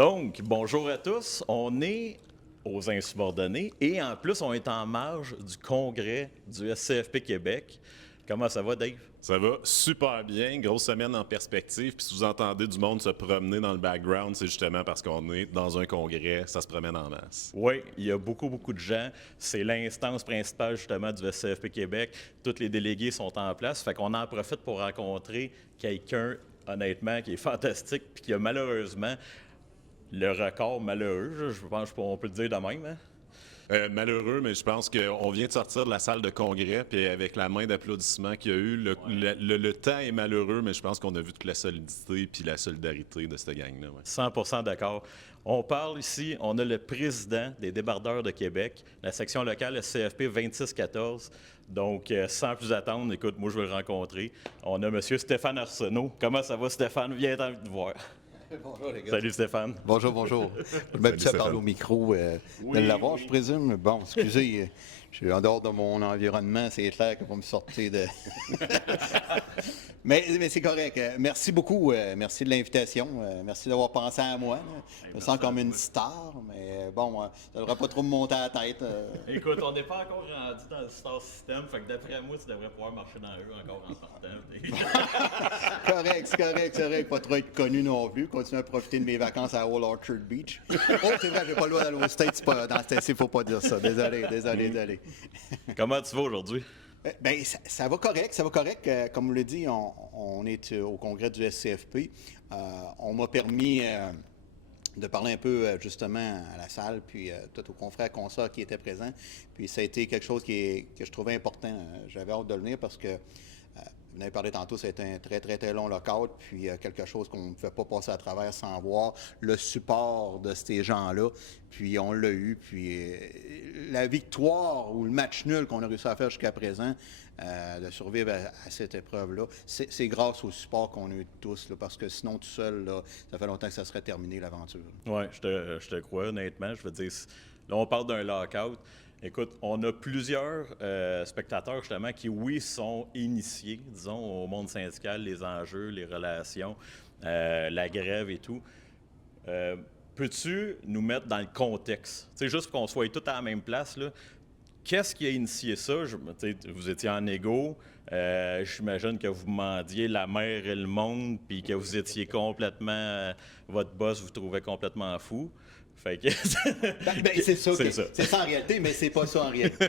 Donc, bonjour à tous. On est aux Insubordonnés et en plus, on est en marge du congrès du SCFP Québec. Comment ça va, Dave? Ça va super bien, grosse semaine en perspective. Puis si vous entendez du monde se promener dans le background, c'est justement parce qu'on est dans un congrès, ça se promène en masse. Oui, il y a beaucoup de gens. C'est l'instance principale justement du SCFP Québec. Tous les délégués sont en place. Fait qu'on en profite pour rencontrer quelqu'un, honnêtement, qui est fantastique puis qui a malheureusement le record malheureux, je pense qu'on peut le dire de même, hein? Malheureux, mais je pense qu'on vient de sortir de la salle de congrès, puis avec la main d'applaudissement qu'il y a eu, le temps est malheureux, mais je pense qu'on a vu toute la solidité puis la solidarité de cette gang-là. Ouais. 100% d'accord. On parle ici, on a le président des débardeurs de Québec, la section locale SCFP 2614. Donc, sans plus attendre, écoute, moi, je veux le rencontrer. On a M. Stéphane Arsenault. Comment ça va, Stéphane? Viens t'en te voir. Bonjour les gars. Salut, Stéphane. Bonjour. Je m'habitue à parler au micro de l'avoir, je présume. Bon, excusez, je suis en dehors de mon environnement, c'est clair que vous me sortez de... mais c'est correct. Merci beaucoup. Merci de l'invitation. Merci d'avoir pensé à moi. Je me sens comme une star, mais bon, ça ne devrait pas trop me monter à la tête. Écoute, on n'est pas encore rendu dans le star system, fait que d'après moi, tu devrais pouvoir marcher dans eux encore en partant. C'est correct. Pas trop être connu non plus. Continuer à profiter de mes vacances à Old Orchard Beach. Oh, c'est vrai, j'ai pas le droit d'aller aux States. Dans le States, il ne faut pas dire ça. Désolé. Comment tu vas aujourd'hui? Bien, ça va correct. Comme vous l'avez dit, on est au congrès du SCFP. On m'a permis de parler un peu justement à la salle, puis tout aux confrères consorts qui étaient présents. Puis ça a été quelque chose que je trouvais important. J'avais hâte de le venir parce que vous en avez parlé tantôt, ça a été un très long lockout, puis quelque chose qu'on ne pouvait pas passer à travers sans voir le support de ces gens-là. Puis on l'a eu, puis la victoire ou le match nul qu'on a réussi à faire jusqu'à présent, de survivre à cette épreuve-là, c'est grâce au support qu'on a eu tous, là, parce que sinon, tout seul, là, ça fait longtemps que ça serait terminé, l'aventure. Oui, je te crois, honnêtement. Je veux dire, là, on parle d'un lockout. Écoute, on a plusieurs spectateurs, justement, qui, oui, sont initiés, disons, au monde syndical, les enjeux, les relations, la grève et tout. Peux-tu nous mettre dans le contexte? Tu sais, juste qu'on soit tous à la même place, là. Qu'est-ce qui a initié ça? Vous étiez en égo. J'imagine que vous mendiez la mer et le monde, puis que vous étiez complètement... votre boss vous trouvait complètement fou. Fait que... c'est ça. C'est ça en réalité, mais c'est pas ça en réalité.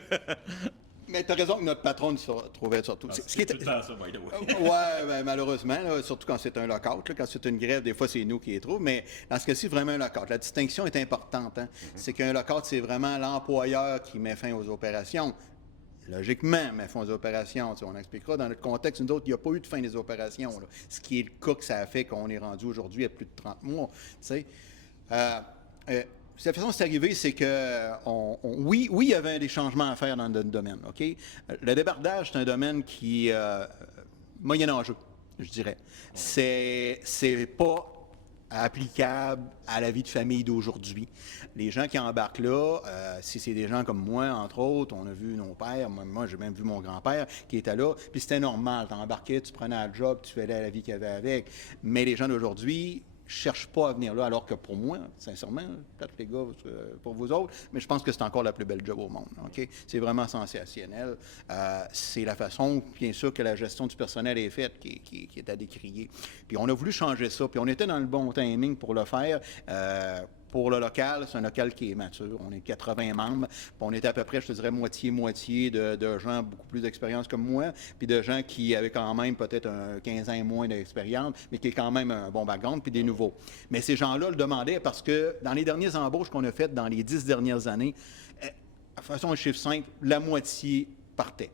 Mais tu as raison que notre patron se trouvait surtout. C'est tout le temps ça, by the way. Oui, ben, malheureusement, là, surtout quand c'est un lockout. Là, quand c'est une grève, des fois, c'est nous qui les trouvons. Mais dans ce cas-ci, vraiment un lockout. La distinction est importante. Hein? C'est qu'un lockout, c'est vraiment l'employeur qui met fin aux opérations. Logiquement, met fin aux opérations. On expliquera dans notre contexte, nous autres, il n'y a pas eu de fin des opérations. Là. Ce qui est le cas que ça a fait qu'on est rendu aujourd'hui à plus de 30 mois. La façon c'est arrivé, c'est que, oui, il y avait des changements à faire dans notre domaine. OK? Le débardage, c'est un domaine qui est moyen-âgeux, je dirais. C'est pas applicable à la vie de famille d'aujourd'hui. Les gens qui embarquent là, si c'est des gens comme moi, entre autres, on a vu nos pères, moi j'ai même vu mon grand-père qui était là, puis c'était normal, tu embarquais, tu prenais un job, tu faisais la vie qu'il y avait avec. Mais les gens d'aujourd'hui ne cherchent pas à venir là, alors que pour moi, sincèrement, peut-être les gars, pour vous autres, mais je pense que c'est encore la plus belle job au monde. Okay? C'est vraiment sensationnel. C'est la façon, bien sûr, que la gestion du personnel est faite qui est à décrier. Puis on a voulu changer ça, puis on était dans le bon timing pour le faire. Pour le local, c'est un local qui est mature. On est 80 membres. Puis on était à peu près, je te dirais, moitié-moitié de gens beaucoup plus d'expérience comme moi, puis de gens qui avaient quand même peut-être 15 ans et moins d'expérience, mais qui est quand même un bon background, puis des nouveaux. Mais ces gens-là le demandaient parce que dans les dernières embauches qu'on a faites dans les 10 dernières années, de façon un chiffre simple, la moitié partait.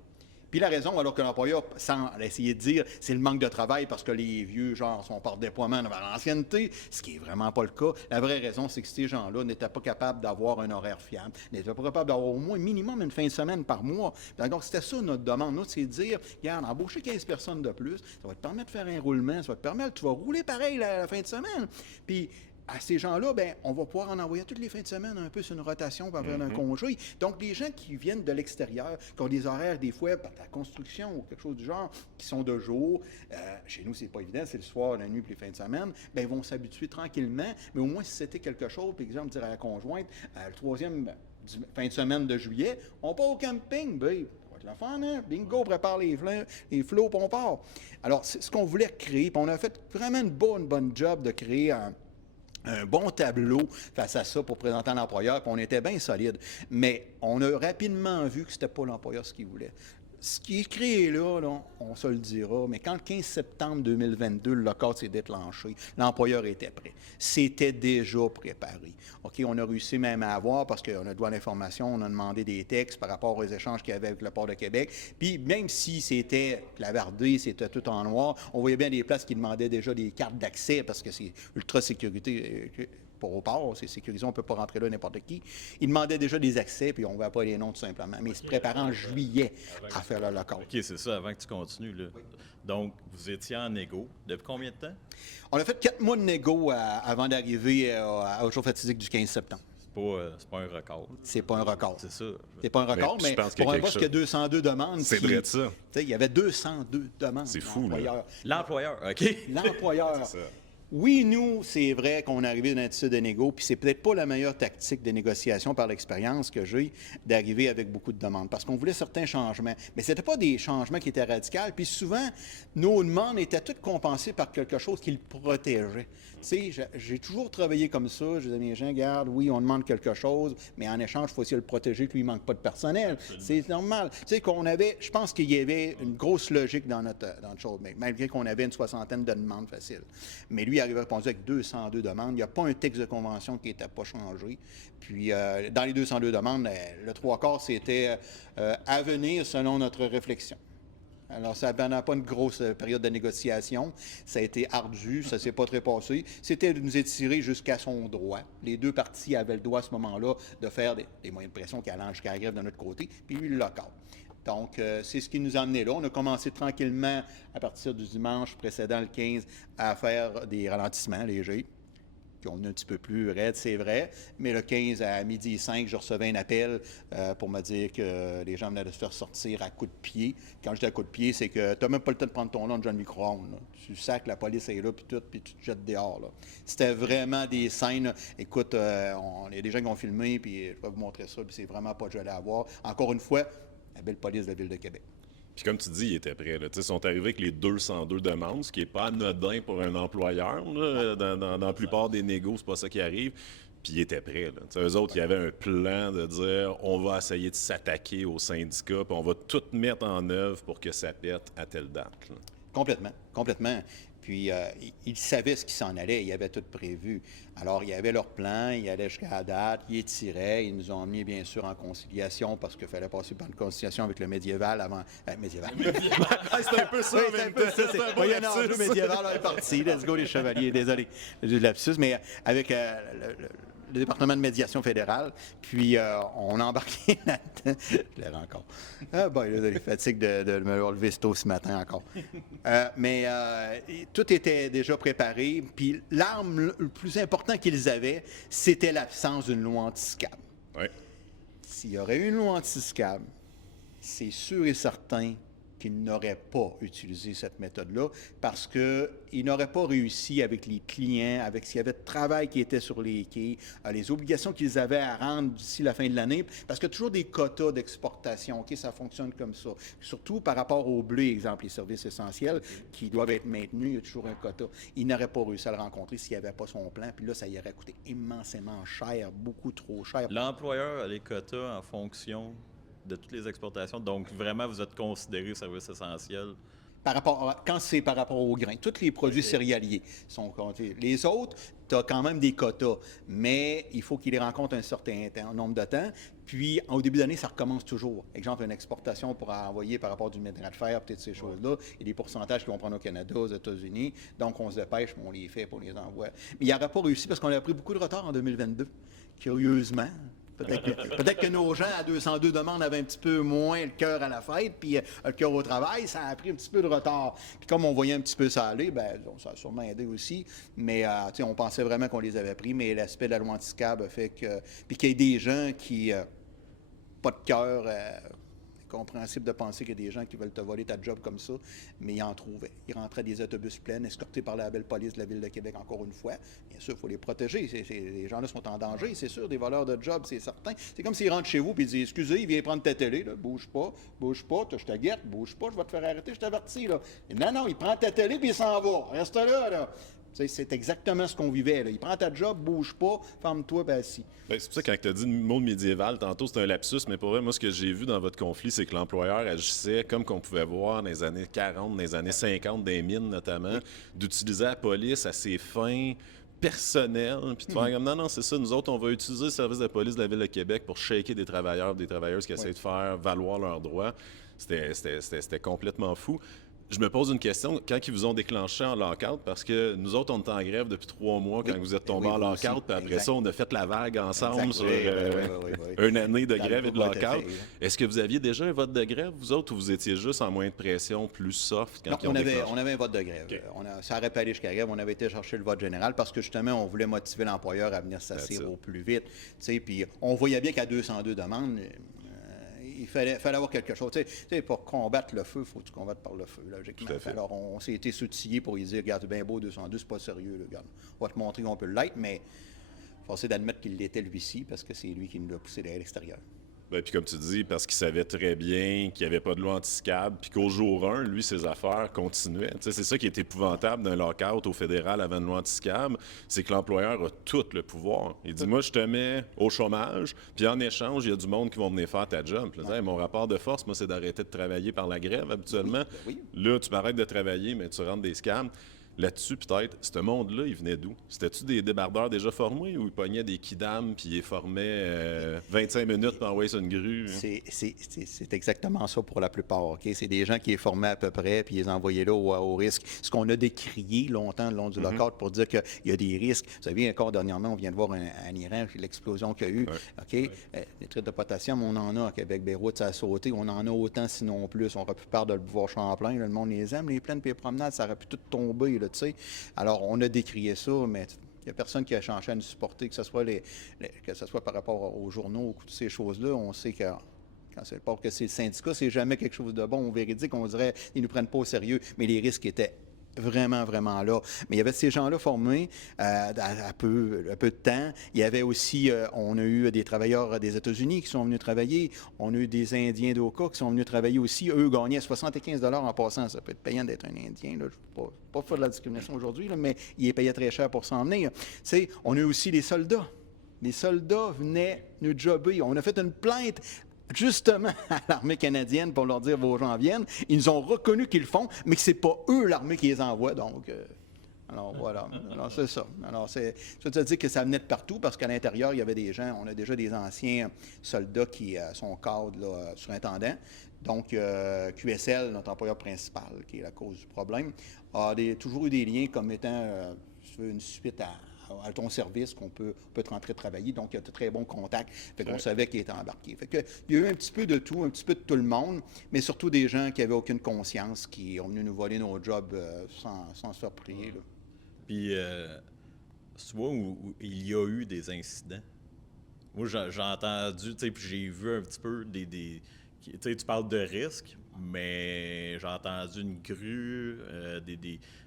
Puis la raison, alors que l'employeur, sans essayer de dire, c'est le manque de travail parce que les vieux, genre, sont par déploiement dans l'ancienneté, ce qui n'est vraiment pas le cas. La vraie raison, c'est que ces gens-là n'étaient pas capables d'avoir un horaire fiable, n'étaient pas capables d'avoir au moins minimum une fin de semaine par mois. Donc, c'était ça notre demande. Nous, c'est de dire, regarde, embaucher 15 personnes de plus, ça va te permettre de faire un roulement, ça va te permettre, tu vas rouler pareil la fin de semaine. Puis, à ces gens-là, ben, on va pouvoir en envoyer toutes les fins de semaine un peu sur une rotation pour avoir un congé. Donc, des gens qui viennent de l'extérieur, qui ont des horaires des fois par la construction ou quelque chose du genre, qui sont de jour, chez nous, c'est pas évident, c'est le soir, la nuit, puis les fins de semaine, ben, ils vont s'habituer tranquillement. Mais au moins, si c'était quelque chose, par exemple, dire à la conjointe, le troisième fin de semaine de juillet, on part au camping, ben, la fun, hein? Bingo, prépare les flots, puis on part. Alors, c'est ce qu'on voulait créer, puis on a fait vraiment une bonne job de créer un bon tableau face à ça pour présenter à l'employeur, puis on était bien solide. Mais on a rapidement vu que c'était pas l'employeur ce qu'il voulait. Ce qui est créé là, on se le dira, mais quand le 15 septembre 2022, le local s'est déclenché, l'employeur était prêt. C'était déjà préparé. OK, on a réussi même à avoir, parce qu'on a droit à l'information, on a demandé des textes par rapport aux échanges qu'il y avait avec le port de Québec. Puis même si c'était clavardé, c'était tout en noir, on voyait bien des places qui demandaient déjà des cartes d'accès, parce que c'est ultra sécurité. Pour au port, c'est sécurisé, on ne peut pas rentrer là n'importe qui. Ils demandaient déjà des accès, puis on ne va pas les noms tout simplement. Mais ils se préparaient en juillet à faire le local. OK, c'est ça, avant que tu continues. Là. Oui. Donc, vous étiez en négo. Depuis combien de temps? On a fait 4 mois de négo avant d'arriver au show fatidique du 15 septembre. C'est pas un record. C'est pas un record. C'est ça. C'est pas un record, mais pour un poste qui a 202 demandes. C'est vrai de ça. Il y avait 202 demandes. C'est fou, là. L'employeur, OK. L'employeur. C'est ça. Oui, nous, c'est vrai qu'on est arrivé dans l'attitude de négo, puis c'est peut-être pas la meilleure tactique de négociation par l'expérience que j'ai d'arriver avec beaucoup de demandes, parce qu'on voulait certains changements. Mais c'était pas des changements qui étaient radicaux, puis souvent, nos demandes étaient toutes compensées par quelque chose qui le protégeait. Tu sais, j'ai toujours travaillé comme ça. Je disais, mes gens, regarde, oui, on demande quelque chose, mais en échange, il faut aussi le protéger, que lui, il manque pas de personnel. C'est normal. Tu sais, je pense qu'il y avait une grosse logique dans notre chose, mais malgré qu'on avait une 60aine de demandes faciles. Mais lui, il avait répondu avec 202 demandes. Il n'y a pas un texte de convention qui n'était pas changé. Puis, dans les 202 demandes, le 3/4, c'était à venir selon notre réflexion. Alors, ça n'a pas une grosse période de négociation. Ça a été ardu, ça ne s'est pas très passé. C'était de nous étirer jusqu'à son droit. Les deux parties avaient le droit à ce moment-là de faire des moyens de pression qui allaient jusqu'à la grève de notre côté, puis lui, le local. Donc, c'est ce qui nous a amené là. On a commencé tranquillement, à partir du dimanche précédent, le 15, à faire des ralentissements légers, qui ont venu un petit peu plus raides, c'est vrai. Mais le 15 à 12h05, je recevais un appel pour me dire que les gens venaient de se faire sortir à coups de pied. Quand je dis à coups de pied, c'est que tu n'as même pas le temps de prendre ton lunch dans le micro-ondes. Là. Tu sacs, la police est là, puis tu te jettes dehors. Là. C'était vraiment des scènes. Écoute, il y a des gens qui ont filmé, puis je vais vous montrer ça, puis c'est vraiment pas de jolie à voir. Encore une fois, la belle police de la Ville de Québec. Puis comme tu dis, ils étaient prêts. Là. Ils sont arrivés avec les 202 demandes, ce qui n'est pas anodin pour un employeur. Là. Dans la plupart des négos, c'est pas ça qui arrive. Puis ils étaient prêts. Là. Eux autres, il y avait un plan de dire on va essayer de s'attaquer aux syndicats, puis on va tout mettre en œuvre pour que ça pète à telle date. Là. Complètement. Puis, ils savaient ce qui s'en allait, ils avaient tout prévu. Alors, il y avait leur plan, ils allaient jusqu'à la date, ils étiraient, ils nous ont emmenés, bien sûr, en conciliation, parce qu'il fallait passer par une conciliation avec le médiéval avant... médiéval. C'est un peu ça, oui, c'est un peu ça. Il y a un enjeu médiéval, on est parti. Let's go, les chevaliers. Désolé, j'ai eu de lapsus, mais avec le département de médiation fédérale, puis on a embarqué là-dedans. Je l'ai encore. Ah, ben, désolé, fatigue de me relever tôt ce matin encore. Mais tout était déjà préparé, puis l'arme le plus important qu'ils avaient, c'était l'absence d'une loi anti-SCAB. Oui. S'il y aurait eu une loi anti-SCAB, c'est sûr et certain qu'ils n'auraient pas utilisé cette méthode-là parce qu'ils n'auraient pas réussi avec les clients, avec s'il y avait de travail qui était sur les quais, les obligations qu'ils avaient à rendre d'ici la fin de l'année, parce qu'il y a toujours des quotas d'exportation, OK, ça fonctionne comme ça. Surtout par rapport au blé, exemple, les services essentiels qui doivent être maintenus, il y a toujours un quota. Ils n'auraient pas réussi à le rencontrer s'il n'y avait pas son plan, puis là, ça y aurait coûté immensément cher, beaucoup trop cher. L'employeur a les quotas en fonction de toutes les exportations. Donc, vraiment, vous êtes considéré service essentiel. Quand c'est par rapport aux grains, tous les produits céréaliers sont comptés. Les autres, tu as quand même des quotas, mais il faut qu'ils les rencontrent un certain nombre de temps. Puis, au début d'année, ça recommence toujours. Exemple, une exportation pour envoyer par rapport du minerai de fer, peut-être ces choses-là. Il y a des pourcentages qui vont prendre au Canada, aux États-Unis. Donc, on se dépêche, on les fait, on les envoie. Mais il n'aurait pas réussi parce qu'on a pris beaucoup de retard en 2022, curieusement. Peut-être que nos gens à 202 demandes avaient un petit peu moins le cœur à la fête, puis le cœur au travail, ça a pris un petit peu de retard. Puis comme on voyait un petit peu ça aller, ben ça a sûrement aidé aussi. Mais on pensait vraiment qu'on les avait pris, mais l'aspect de la loi anti-scab a fait que... Puis qu'il y ait des gens qui... pas de cœur... compréhensible de penser qu'il y a des gens qui veulent te voler ta job comme ça, mais ils en trouvaient. Ils rentraient des autobus pleins, escortés par la belle police de la Ville de Québec, encore une fois. Bien sûr, il faut les protéger. Les gens-là sont en danger, c'est sûr, des voleurs de job, c'est certain. C'est comme s'ils rentrent chez vous et ils disent « Excusez, il vient prendre ta télé, là. Bouge pas, je te guette, bouge pas, je vais te faire arrêter, je t'avertis. » Non, il prend ta télé puis il s'en va. Reste là. C'est exactement ce qu'on vivait. Là. Il prend ta job, bouge pas, ferme-toi, ben assis. Ben, c'est pour ça que quand tu as dit le mot médiéval, tantôt c'est un lapsus, mais pour vrai, moi, ce que j'ai vu dans votre conflit, c'est que l'employeur agissait comme qu'on pouvait voir dans les années 40, dans les années 50, des mines notamment, d'utiliser la police à ses fins personnelles, puis de faire comme non, c'est ça, nous autres, on va utiliser le service de police de la Ville de Québec pour shaker des travailleurs, des travailleuses qui essaient de faire valoir leurs droits. C'était complètement fou. Je me pose une question, quand ils vous ont déclenché en lockout, parce que nous autres, on était en grève depuis 3 mois quand vous êtes tombés en lockout, puis après ça, on a fait la vague ensemble sur une année de grève et de lockout. Est-ce que vous aviez déjà un vote de grève, vous autres, ou vous étiez juste en moins de pression, plus soft quand ils ont déclenché? On avait un vote de grève. Okay. Ça aurait pu aller jusqu'à grève. On avait été chercher le vote général parce que justement, on voulait motiver l'employeur à venir s'asseoir au plus vite. Puis on voyait bien qu'à 202 demandes, il fallait avoir quelque chose. Pour combattre le feu, il faut que tu combattes par le feu, logiquement. Alors, on s'est été soutillés pour lui dire, regarde, c'est bien beau, 202, c'est pas sérieux, là, regarde. On va te montrer qu'on peut l'être, mais forcé d'admettre qu'il l'était lui-ci, parce que c'est lui qui nous l'a poussé derrière l'extérieur. Ben, puis comme tu dis, parce qu'il savait très bien qu'il n'y avait pas de loi anti-scab, puis qu'au jour 1, lui, ses affaires continuaient. C'est ça qui est épouvantable d'un lockout au fédéral avant une loi anti-scab, c'est que l'employeur a tout le pouvoir. Il dit, moi, je te mets au chômage, puis en échange, il y a du monde qui vont venir faire ta job. Puis, hey, mon rapport de force, moi, c'est d'arrêter de travailler par la grève habituellement. Oui. Là, tu m'arrêtes de travailler, mais tu rentres des scams. Là-dessus, peut-être, ce monde-là, il venait d'où? C'était-tu des débardeurs déjà formés ou ils pognaient des kidams puis ils formaient 25 minutes pour envoyer sur une grue? C'est exactement ça pour la plupart. Okay? C'est des gens qui les formaient à peu près puis ils les envoyaient là au risque. Ce qu'on a décrié longtemps le long du lockout pour dire qu'il y a des risques. Vous savez, encore dernièrement, on vient de voir un Iran, l'explosion qu'il y a eu. Okay? Les traits de potassium, on en a à Québec-Beyrouth, ça a sauté. On en a autant, sinon plus. On aurait pu perdre le pouvoir Champlain. Là, le monde les aime, les plaines et les promenades, ça aurait pu tout tomber. Là, alors, on a décrié ça, mais il n'y a personne qui a cherché à nous supporter, que ce soit par rapport aux journaux ou toutes ces choses-là. On sait que quand c'est pas que c'est le syndicat, c'est jamais quelque chose de bon ou véridique. On dirait qu'ils ne nous prennent pas au sérieux, mais les risques étaient vraiment, vraiment là. Mais il y avait ces gens-là formés à peu de temps. Il y avait aussi, on a eu des travailleurs des États-Unis qui sont venus travailler. On a eu des Indiens d'Oka qui sont venus travailler aussi. Eux gagnaient 75 $ en passant. Ça peut être payant d'être un Indien. Là. Je ne veux pas faire de la discrimination aujourd'hui, là, mais ils payaient très cher pour s'en venir. On a eu aussi les soldats. Les soldats venaient nous jobber. On a fait une plainte justement à l'armée canadienne pour leur dire vos gens viennent. Ils nous ont reconnu qu'ils le font, mais que c'est pas eux l'armée qui les envoie. Donc, alors voilà. Alors c'est ça. Alors ça veut dire que ça venait de partout parce qu'à l'intérieur il y avait des gens. On a déjà des anciens soldats qui sont cadres là, surintendants. Donc QSL, notre employeur principal, qui est la cause du problème, a toujours eu des liens comme étant une suite à ton service qu'on peut te rentrer travailler. Donc, il y a de très bons contacts. Fait qu'on savait qu'il était embarqué. Fait que, il y a eu un petit peu de tout, un petit peu de tout le monde, mais surtout des gens qui n'avaient aucune conscience, qui ont venu nous voler nos jobs sans se faire prier. Là. Puis, tu vois, où il y a eu des incidents. Moi, j'ai entendu, tu sais, puis j'ai vu un petit peu tu sais, tu parles de risques, mais j'ai entendu une grue,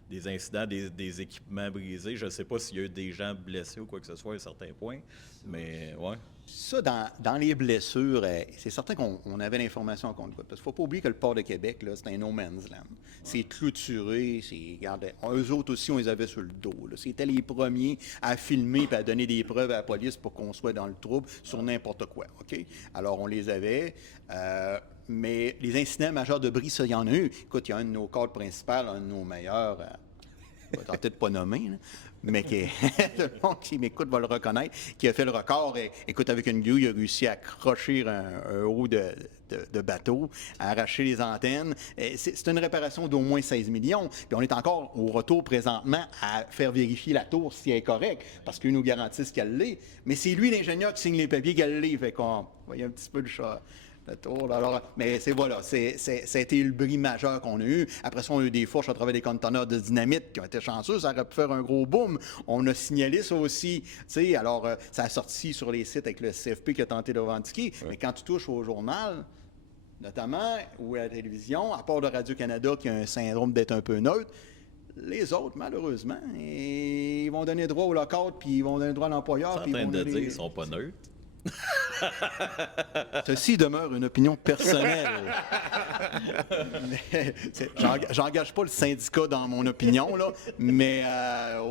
des incidents, des équipements brisés. Je ne sais pas s'il y a eu des gens blessés ou quoi que ce soit à un certain point, mais ouais. Ça, dans les blessures, c'est certain qu'on avait l'information en compte. Parce qu'il ne faut pas oublier que le port de Québec, là, c'est un no man's land. C'est clôturé. Regarde, eux autres aussi, on les avait sur le dos. Là. C'était les premiers à filmer et à donner des preuves à la police pour qu'on soit dans le trouble sur n'importe quoi. OK? Alors, on les avait. Mais les incidents majeurs de bris, ça, il y en a eu. Écoute, il y a un de nos cadres principaux, un de nos meilleurs, va tenter de pas nommer, là, mais qui tout le monde qui m'écoute va le reconnaître, qui a fait le record. Et, écoute, avec une grue, il a réussi à accrocher un haut de bateau, à arracher les antennes. C'est une réparation d'au moins 16 millions. Puis on est encore au retour présentement à faire vérifier la tour si elle est correcte, parce qu'ils nous garantissent qu'elle l'est. Mais c'est lui, l'ingénieur, qui signe les papiers qu'elle l'est. Fait qu'on voyait un petit peu le chat. La tour, là. Alors, mais ça a été le bris majeur qu'on a eu. Après ça, on a eu des fourches à travers des conteneurs de dynamite qui ont été chanceux. Ça aurait pu faire un gros boom. On a signalé ça aussi. Alors, ça a sorti sur les sites avec le CFP qui a tenté de revendiquer. Ouais. Mais quand tu touches au journal, notamment, ou à la télévision, à part de Radio-Canada qui a un syndrome d'être un peu neutre, les autres, malheureusement, ils vont donner droit au lockout, puis ils vont donner droit à l'employeur. Tu es en train de dire qu'ils ne sont pas neutres? Ceci demeure une opinion personnelle. J'engage pas le syndicat dans mon opinion, là, mais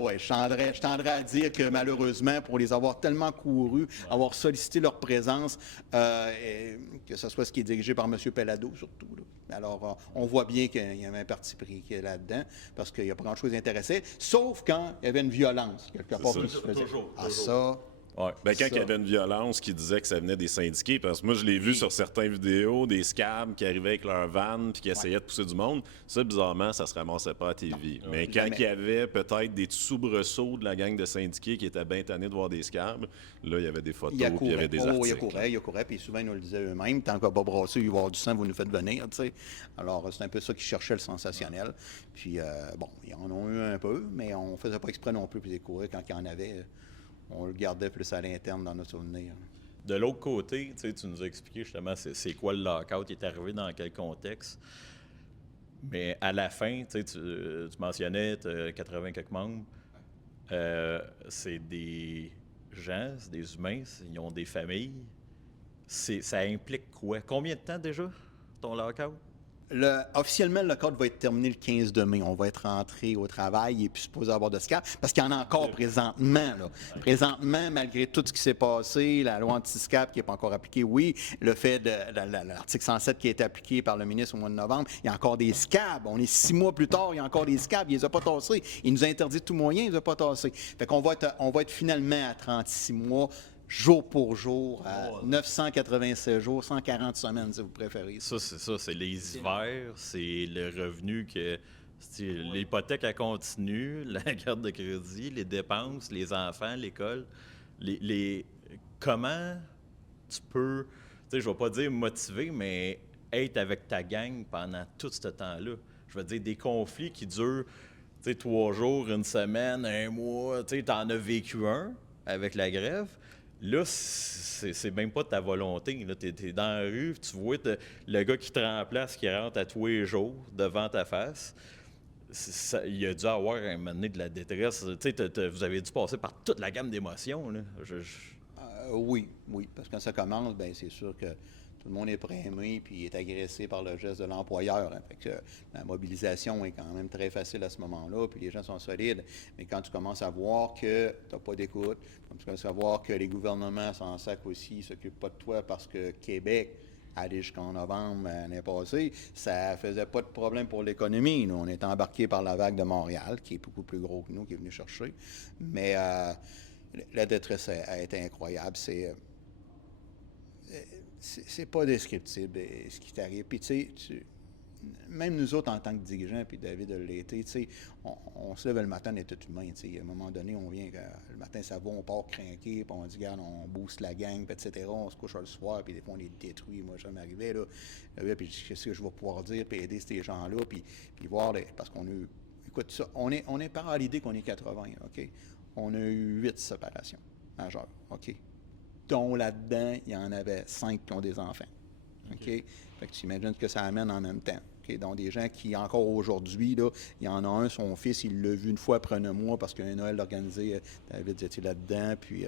ouais, je tendrais à dire que malheureusement, pour les avoir tellement courus, avoir sollicité leur présence, que ce soit ce qui est dirigé par M. Pellado surtout, là. Alors, on voit bien qu'il y avait un parti pris qui est là-dedans, parce qu'il n'y a pas grand-chose d'intéressé, sauf quand il y avait une violence, quelque part, qui se faisait. Ça... Ouais. Ben, quand il y avait une violence qui disait que ça venait des syndiqués, parce que moi, je l'ai vu sur certaines vidéos, des scabs qui arrivaient avec leur van puis qui essayaient de pousser du monde. Ça, bizarrement, ça se ramassait pas à TV. Mais quand il y avait peut-être des soubresauts de la gang de syndiqués qui étaient bien tannés de voir des scabs, là, il y avait des photos puis il y avait des articles. Il courait, puis souvent, ils nous le disaient eux-mêmes. Tant qu'on va brasser, il va y avoir du sang, vous nous faites venir, tu sais. Alors, c'est un peu ça qu'ils cherchaient, le sensationnel. Puis, bon, ils en ont eu un peu, mais on faisait pas exprès non plus, puis ils couraient quand il y en avait. On le gardait plus à l'interne dans nos souvenirs. De l'autre côté, tu nous as expliqué justement c'est quoi le lockout, il est arrivé dans quel contexte. Mais à la fin, tu mentionnais 80 quelques membres. C'est des gens, c'est des humains, ils ont des familles. Ça implique quoi? Combien de temps déjà, ton lockout? Officiellement, le code va être terminé le 15 de mai. On va être rentré au travail et puis supposé avoir de SCAP, parce qu'il y en a encore présentement. Là. Présentement, malgré tout ce qui s'est passé, la loi anti-SCAP qui n'est pas encore appliquée, oui, le fait de l'article 107 qui a été appliqué par le ministre au mois de novembre, il y a encore des SCAP. On est 6 mois plus tard, il y a encore des SCAP. Il ne les a pas tassés. Il nous a interdit tout moyen, il ne les a pas tassés. Fait qu'on va être finalement à 36 mois. Jour pour jour, à 996 jours, 140 semaines, si vous préférez. Ça, c'est les hivers, c'est le revenu que... L'hypothèque, elle continue, la carte de crédit, les dépenses, les enfants, l'école. Comment tu peux, je ne vais pas dire motiver, mais être avec ta gang pendant tout ce temps-là? Je veux dire, des conflits qui durent 3 jours, 1 semaine, 1 mois. Tu en as vécu un avec la grève. Là, c'est même pas ta volonté. Tu es dans la rue, tu vois le gars qui te remplace, qui rentre à tous les jours devant ta face. Il a dû avoir un moment donné de la détresse. Vous avez dû passer par toute la gamme d'émotions. Là. Oui, parce que quand ça commence, bien, c'est sûr que tout le monde est prémé puis est agressé par le geste de l'employeur. Hein. Fait que la mobilisation est quand même très facile à ce moment-là, puis les gens sont solides. Mais quand tu commences à voir que tu n'as pas d'écoute, quand tu commences à voir que les gouvernements s'en sacent aussi, ne s'occupent pas de toi parce que Québec allait jusqu'en novembre l'année passée, ça faisait pas de problème pour l'économie. Nous, on est embarqués par la vague de Montréal, qui est beaucoup plus gros que nous, qui est venu chercher. Mais la détresse a été incroyable. C'est pas descriptible ce qui t'arrive. Puis, tu sais, même nous autres, en tant que dirigeants, puis David l'a été, tu sais, on se lève le matin, on est tout humain, tu sais. À un moment donné, on vient, le matin, ça va, on part craquer, puis on dit, regarde, on booste la gang, puis etc. On se couche le soir, puis des fois, on est détruit. Moi, ça m'arrivait, là. Puis, qu'est-ce que je vais pouvoir dire, puis aider ces gens-là, puis voir, parce qu'on a eu. Écoute, ça, on est par à l'idée qu'on est 80, OK? On a eu 8 séparations majeures, OK? Dont là-dedans, il y en avait 5 qui ont des enfants. OK? Fait que tu imagines ce que ça amène en même temps. OK? Donc, des gens qui, encore aujourd'hui, là, il y en a un, son fils, il l'a vu une fois après un mois parce qu'un Noël organisé, David était là-dedans, puis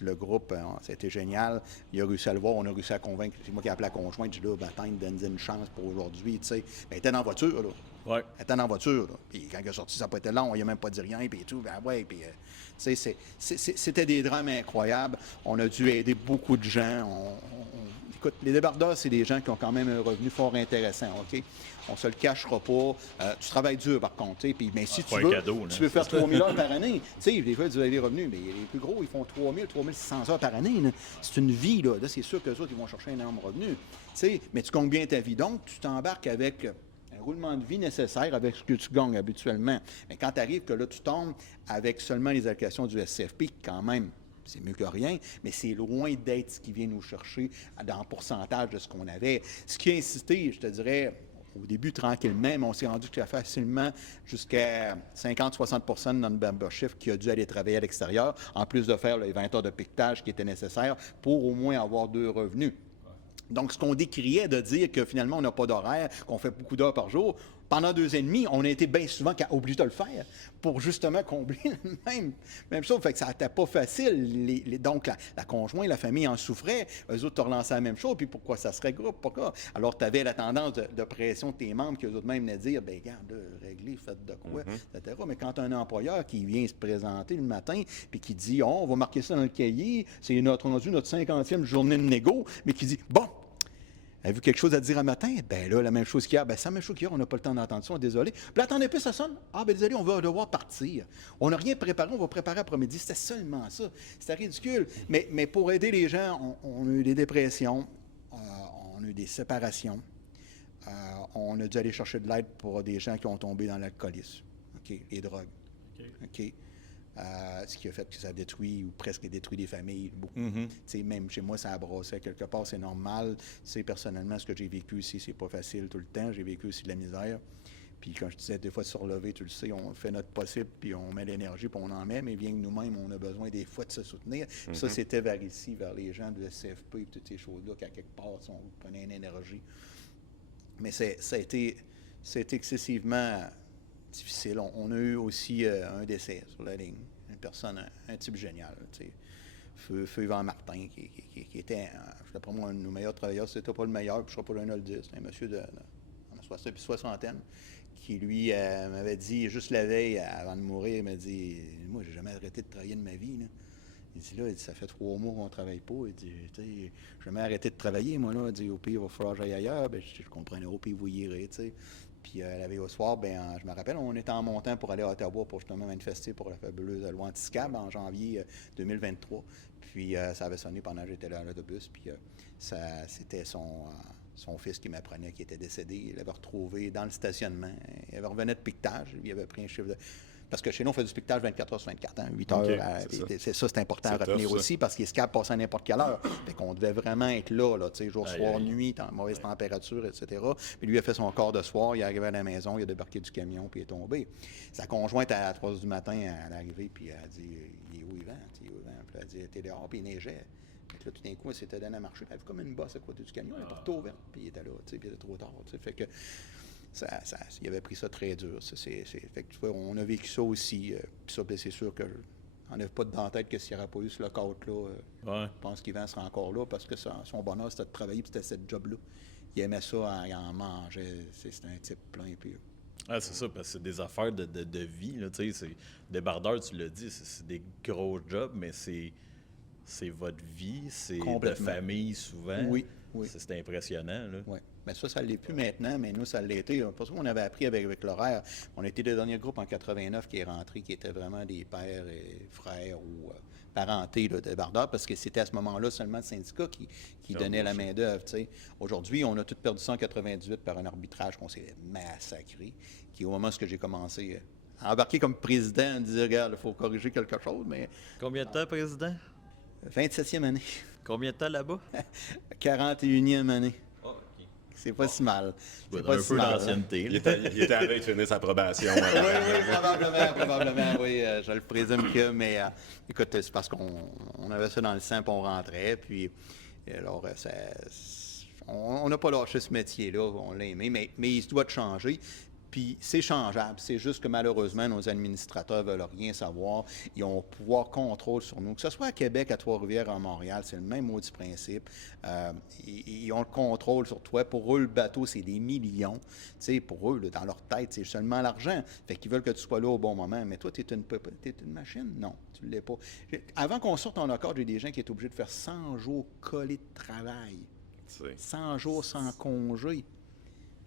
le groupe, c'était génial. Il a réussi à le voir, on a réussi à convaincre. C'est moi qui ai appelé la conjointe, je dis là, bataille, donne-nous une chance pour aujourd'hui, tu sais. Elle était dans la voiture, là. Ouais. Elle était dans la voiture, là. Puis quand elle est sortie, ça n'a pas été long, on n'a même pas dit rien, puis tout. Ben ouais, puis... tu sais, c'était des drames incroyables. On a dû aider beaucoup de gens. écoute, les débardeurs, c'est des gens qui ont quand même un revenu fort intéressant, OK? On ne se le cachera pas. Tu travailles dur, par contre, tu sais, puis mais si tu pas un veux, cadeau, là. tu veux faire 3 000 heures par année, tu sais, des fois, tu as des revenus, mais les plus gros, ils font 3 000, 3 600 heures par année, là. C'est une vie, là. Là, c'est sûr qu'eux autres, ils vont chercher un énorme revenu, tu sais, mais tu comptes bien ta vie. Donc, tu t'embarques avec un roulement de vie nécessaire avec ce que tu gagnes habituellement. Mais quand tu arrives que là, tu tombes avec seulement les allocations du SCFP, quand même, c'est mieux que rien, mais c'est loin d'être ce qui vient nous chercher dans le pourcentage de ce qu'on avait. Ce qui a incité, je te dirais, au début, tranquillement, mais on s'est rendu très facilement jusqu'à 50-60 de notre membership qui a dû aller travailler à l'extérieur, en plus de faire les 20 heures de piquetage qui étaient nécessaires pour au moins avoir 2 revenus. Donc, ce qu'on décriait de dire que finalement, on n'a pas d'horaire, qu'on fait beaucoup d'heures par jour, pendant 2 ans et demi, on a été bien souvent obligés de le faire pour justement combler le même chose. Fait que ça n'était pas facile. Donc, la conjointe, la famille en souffrait. Eux autres te relançaient la même chose. Puis pourquoi ça se regroupe? Pourquoi? Alors, tu avais la tendance de pression de tes membres qui eux autres même venaient dire, bien, regarde, réglez, faites de quoi, etc. Mais quand tu as un employeur qui vient se présenter le matin puis qui dit, oh, on va marquer ça dans le cahier, c'est notre 50e journée de négo, mais qui dit, bon, avez-vous quelque chose à dire un matin? Ben là, la même chose qu'hier. Ben c'est la même chose qu'hier, on n'a pas le temps d'entendre ça, désolé. Puis là, attendez plus, ça sonne. Ah, ben désolé, on va devoir partir. On n'a rien préparé, on va préparer après-midi. C'était seulement ça. C'était ridicule. Mais pour aider les gens, on a eu des dépressions, on a eu des séparations, on a dû aller chercher de l'aide pour des gens qui ont tombé dans l'alcoolisme, OK, les drogues. OK. Ce qui a fait que ça détruit ou presque détruit des familles. Même chez moi, ça a brassé quelque part, c'est normal. Personnellement, ce que j'ai vécu ici, c'est pas facile tout le temps. J'ai vécu aussi de la misère. Puis quand je disais des fois de se relever, tu le sais, on fait notre possible, puis on met l'énergie, puis on en met, mais bien que nous-mêmes, on a besoin des fois de se soutenir. Ça, c'était vers ici, vers les gens de SCFP et toutes ces choses-là, qu'à quelque part, on prenait une énergie. Mais ça a été excessivement difficile. On a eu aussi un décès sur la ligne. Une personne, un type génial. Feu Yvan Martin, qui était, d'après moi, un de nos meilleurs travailleurs. C'était pas le meilleur, puis je ne serais pas le 10. C'est un monsieur de soixantaine qui, lui, m'avait dit, juste la veille, avant de mourir, il m'a dit, moi, j'ai jamais arrêté de travailler de ma vie, là. Il dit, là, ça fait 3 mois qu'on ne travaille pas. Il dit, tu sais, j'ai jamais arrêté de travailler, moi, là. Il dit, au pire, il va falloir que j'aille ailleurs. Bien, je comprenais, au pire, vous y irez, tu sais. Puis la veille au soir, bien, je me rappelle, on était en montant pour aller à Ottawa pour justement manifester pour la fabuleuse loi anti-SCAB en janvier 2023. Puis ça avait sonné pendant que j'étais là à l'autobus. Puis c'était son fils qui m'apprenait qu'il était décédé. Il l'avait retrouvé dans le stationnement. Il avait revenu de piquetage. Il avait pris un chiffre de... Parce que chez nous, on fait du piquetage 24 heures sur 24, hein, 8 heures. C'est important à retenir aussi, parce qu'il SCAB passait à n'importe quelle heure. Fait qu'on devait vraiment être là, tu sais, jour, soir, nuit, mauvaise température, etc. Puis lui a fait son quart de soir, il est arrivé à la maison, il a débarqué du camion, puis il est tombé. Sa conjointe, à 3 heures du matin, elle est arrivée, puis elle a dit, il est où Yvan? Puis elle a dit, t'es dehors, puis il neigeait. Puis là, tout d'un coup, elle s'était donné à marcher. Elle avait comme une bosse à côté du camion, elle était tout ouverte, puis il était là, tu sais, puis il était trop tard, tu sais. Fait que il avait pris ça très dur. Fait que, tu vois, on a vécu ça aussi. Puis ça, bien, c'est sûr que on n'a pas dans la tête que s'il n'y aurait pas eu ce lockout-là, je pense qu'Yvan serait encore là parce que son bonheur, c'était de travailler puis c'était cette job-là. Il aimait ça, il en mangeait. C'était un type plein. Puis, c'est ça, parce que c'est des affaires de vie. Là, débardeur, tu l'as dit, c'est des gros jobs, mais c'est votre vie, c'est de famille souvent. Oui. C'est impressionnant. Oui. Bien, ça ne l'est plus maintenant, mais nous, ça l'était. Parce qu'on avait appris avec l'horaire. On était le dernier groupe en 89 qui est rentré, qui était vraiment des pères et frères ou parentés de débardeurs, parce que c'était à ce moment-là seulement le syndicat qui donnait la main-d'œuvre. Aujourd'hui, on a tout perdu ça en 98 par un arbitrage qu'on s'est massacré, qui, au moment où j'ai commencé à embarquer comme président, à dire, regarde, il faut corriger quelque chose. Mais combien de temps, président? 27e année. Combien de temps là-bas? 41e année. Oh, OK. C'est pas si mal. C'est pas si mal. D'ancienneté. Il était avec de finir sa probation. Oui, probablement, oui. Je le présume que, mais écoute, c'est parce qu'on avait ça dans le sang, puis on rentrait, puis alors, on n'a pas lâché ce métier-là, on l'a aimé, mais il se doit de changer. Puis c'est changeable. C'est juste que malheureusement, nos administrateurs ne veulent rien savoir. Ils ont pouvoir contrôle sur nous. Que ce soit à Québec, à Trois-Rivières, à Montréal, c'est le même maudit principe. Ils ont le contrôle sur toi. Pour eux, le bateau, c'est des millions. Tu sais, pour eux, là, dans leur tête, c'est seulement l'argent. Fait qu'ils veulent que tu sois là au bon moment. Mais toi, tu es une machine? Non, tu ne l'es pas. Avant qu'on sorte en accord, j'ai des gens qui étaient obligés de faire 100 jours collés de travail. C'est- 100 jours sans congé.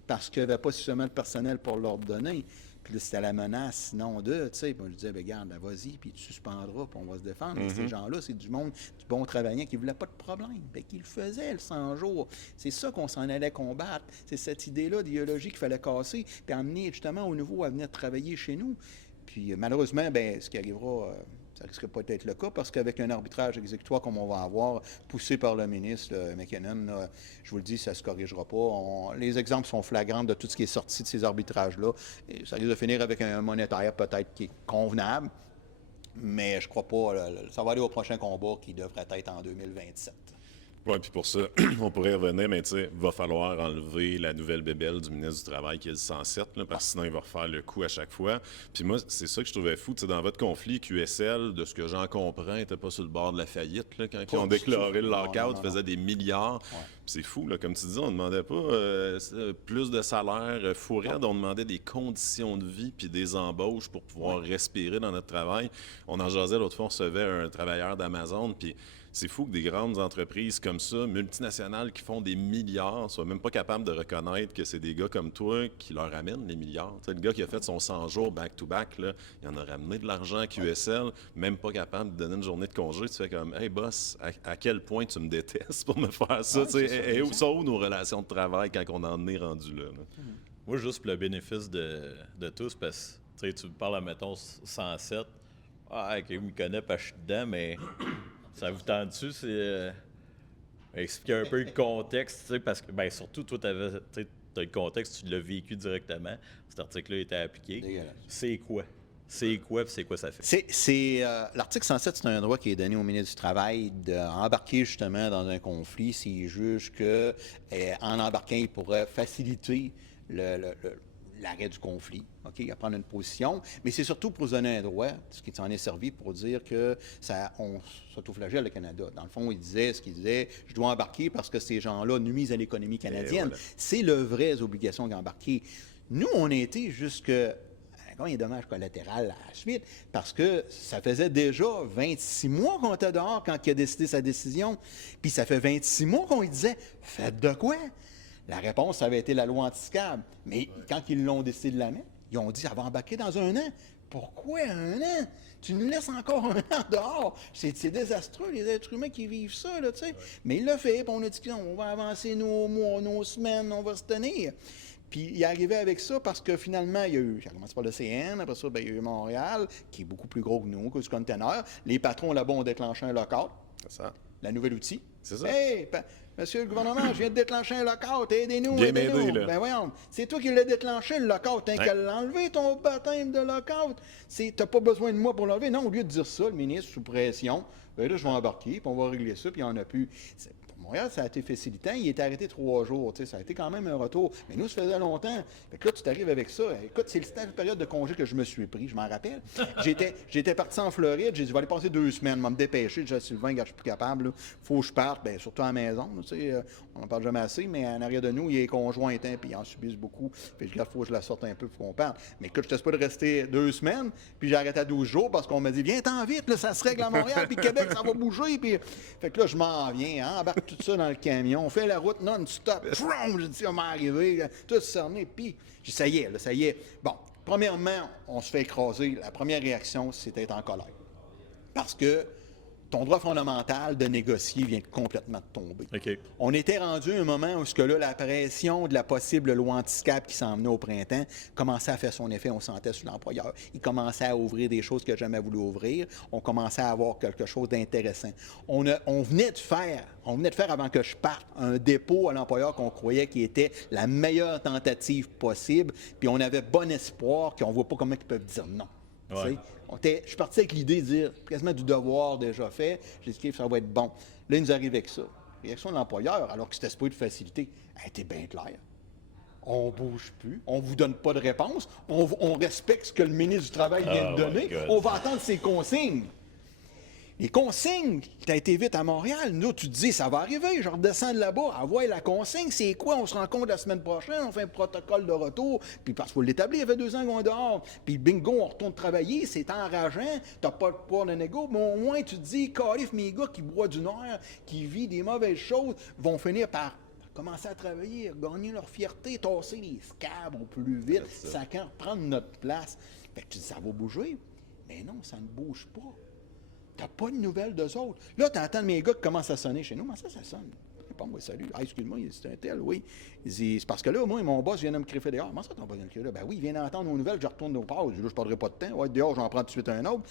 Parce qu'il n'y avait pas suffisamment de personnel pour leur donner. Puis là, c'était la menace, sinon d'eux, tu sais. Puis je disais, ben, regarde, là, vas-y, puis tu suspendras, puis on va se défendre. Mais ces gens-là, c'est du monde, du bon travaillant qui ne voulait pas de problème. Bien, qui le faisait, le 100 jours. C'est ça qu'on s'en allait combattre. C'est cette idée-là d'idéologie qu'il fallait casser, puis amener justement au nouveau à venir travailler chez nous. Puis malheureusement, ben, ce qui arrivera, ça ne risque pas d'être le cas parce qu'avec un arbitrage exécutoire comme on va avoir, poussé par le ministre McKinnon, là, je vous le dis, ça ne se corrigera pas. Les exemples sont flagrants de tout ce qui est sorti de ces arbitrages-là. Et ça risque de finir avec un monétaire peut-être qui est convenable, mais je ne crois pas. Ça va aller au prochain combat qui devrait être en 2027. Oui, puis pour ça, on pourrait revenir, mais tu sais, va falloir enlever la nouvelle bébelle du ministre du Travail qui est le 107, là, parce que sinon, il va refaire le coup à chaque fois. Puis moi, c'est ça que je trouvais fou. Tu sais, dans votre conflit, QSL, de ce que j'en comprends, n'était pas sur le bord de la faillite là, quand ils ont déclaré le lockout, faisait des milliards. Ouais. Puis c'est fou, là, comme tu dis, on ne demandait pas plus de salaire fou raide, on demandait des conditions de vie puis des embauches pour pouvoir respirer dans notre travail. On en jasait l'autre fois, on recevait un travailleur d'Amazon, puis c'est fou que des grandes entreprises comme ça, multinationales qui font des milliards, soient même pas capables de reconnaître que c'est des gars comme toi qui leur amènent les milliards. Tu sais, le gars qui a fait son 100 jours back-to-back, là, il en a ramené de l'argent à QSL, même pas capable de donner une journée de congé. Tu fais comme, hey boss, à quel point tu me détestes pour me faire ça? Et où sont nos relations de travail quand on en est rendu là? Moi, juste pour le bénéfice de tous, parce que tu me parles, mettons, 107. Ah, OK, il me connaît parce que je suis dedans, mais ça vous tente dessus, c'est expliquer un peu le contexte, tu sais, parce que, ben, surtout, toi, tu as le contexte, tu l'as vécu directement. Cet article-là était appliqué. Dégueulasse. C'est quoi? C'est quoi, puis c'est quoi ça fait? L'article 107, c'est un droit qui est donné au ministre du Travail d'embarquer justement dans un conflit s'il juge qu'en embarquant, il pourrait faciliter l'arrêt du conflit, OK, à prendre une position, mais c'est surtout pour se donner un droit, ce qui s'en est servi pour dire que on s'autoflagelle le Canada. Dans le fond, ce qu'il disait, je dois embarquer parce que ces gens-là nuisent à l'économie canadienne. Voilà. C'est le vraies obligations d'embarquer. Nous, on a été jusque un dommage collatéral à la suite, parce que ça faisait déjà 26 mois qu'on était dehors quand il a décidé sa décision, puis ça fait 26 mois qu'on lui disait « Faites de quoi? » La réponse, ça avait été la loi anti-scab. Mais quand ils l'ont décidé de la mettre, ils ont dit « Ça va embarquer dans un an. » Pourquoi un an? Tu nous laisses encore un an dehors. C'est désastreux, les êtres humains qui vivent ça, là, tu sais. Ouais. Mais il l'a fait, puis on a dit qu'on va avancer nos mois, nos semaines, on va se tenir. Puis il est arrivé avec ça parce que finalement, il y a eu, ça a commencé par le CN, après ça, bien, il y a eu Montréal, qui est beaucoup plus gros que nous, que du container. Les patrons là-bas ont déclenché un lockout. C'est ça. La nouvelle outil. C'est ça. Hey, monsieur le gouvernement, je viens de déclencher un lockout, aidez-nous, aidez-nous. Aidé, ben voyons, c'est toi qui l'as déclenché, le lockout. T'as qu'à l'enlever, ton baptême de lockout. T'as pas besoin de moi pour l'enlever. Non, au lieu de dire ça, le ministre, sous pression, ben là, je vais embarquer, puis on va régler ça, puis il n'y en a plus. Montréal, ça a été facilitant. Il est arrêté 3 jours. Ça a été quand même un retour. Mais nous, ça faisait longtemps. Fait que là, tu t'arrives avec ça. Écoute, c'est la période de congé que je me suis pris. Je m'en rappelle. J'étais parti en Floride. J'ai dit, je vais aller passer 2 semaines. Je vais me dépêcher. J'ai dit, Sylvain, je suis plus capable. Il faut que je parte. Bien, surtout à la maison. On n'en parle jamais assez. Mais en arrière de nous, il y a les conjoints, puis ils en subissent beaucoup. Puis il faut que je la sorte un peu pour qu'on parte. Mais écoute, je t'espère de rester 2 semaines. Puis j'ai arrêté à 12 jours parce qu'on m'a dit, viens-t'en vite. Là, ça se règle à Montréal. Puis Québec, ça va bouger. Puis... Fait que là, je m'en viens. Embarque tout ça dans le camion. On fait la route non-stop. J'ai dit, on m'est arrivé, tout cerné. Puis, j'ai dit, ça y est, là, ça y est. Bon, premièrement, on se fait écraser. La première réaction, c'est d'être en colère. Parce que ton droit fondamental de négocier vient complètement de tomber. Okay. On était rendu à un moment où là, la pression de la possible loi anti-scab qui s'en venait au printemps commençait à faire son effet. On sentait sur l'employeur. Il commençait à ouvrir des choses qu'il n'a jamais voulu ouvrir. On commençait à avoir quelque chose d'intéressant. On venait de faire avant que je parte un dépôt à l'employeur qu'on croyait qui était la meilleure tentative possible. Puis on avait bon espoir qu'on ne voit pas comment ils peuvent dire non. Ouais. Je suis parti avec l'idée de dire quasiment du devoir déjà fait. J'ai dit que ça va être bon. Là, il nous arrive avec ça. Réaction de l'employeur, alors que c'était supposé de facilité, elle était bien claire. On ne bouge plus, on ne vous donne pas de réponse, on respecte ce que le ministre du Travail vient de donner, on va attendre ses consignes. Les consignes, tu as été vite à Montréal. Nous, tu te dis, ça va arriver, je redescends de là-bas, envoie la consigne, c'est quoi? On se rencontre la semaine prochaine, on fait un protocole de retour, puis parce qu'il faut l'établir, il y avait 2 ans qu'on est dehors, puis bingo, on retourne travailler, c'est enrageant, t'as pas de pouvoir de négo, mais au moins, tu te dis, carif, mes gars qui boivent du noir, qui vivent des mauvaises choses, vont finir par commencer à travailler, gagner leur fierté, tasser les scabs au plus vite, ça quand prendre notre place. Fait que tu dis, ça va bouger. Mais non, ça ne bouge pas. T'as pas de nouvelles d'eux autres. Là, t'entends mes gars qui commencent à sonner chez nous. Comment ça sonne? Pas moi, salut. Ah, excuse-moi, c'est un tel, oui. Il dit, c'est parce que là, moi, mon boss vient de me griffer dehors. Comment ça, ton boss vient de me griffer là? Ben oui, il vient d'entendre nos nouvelles, je retourne au pause. Je ne perdrai pas de temps. Ouais, dehors, j'en prends tout de suite un autre.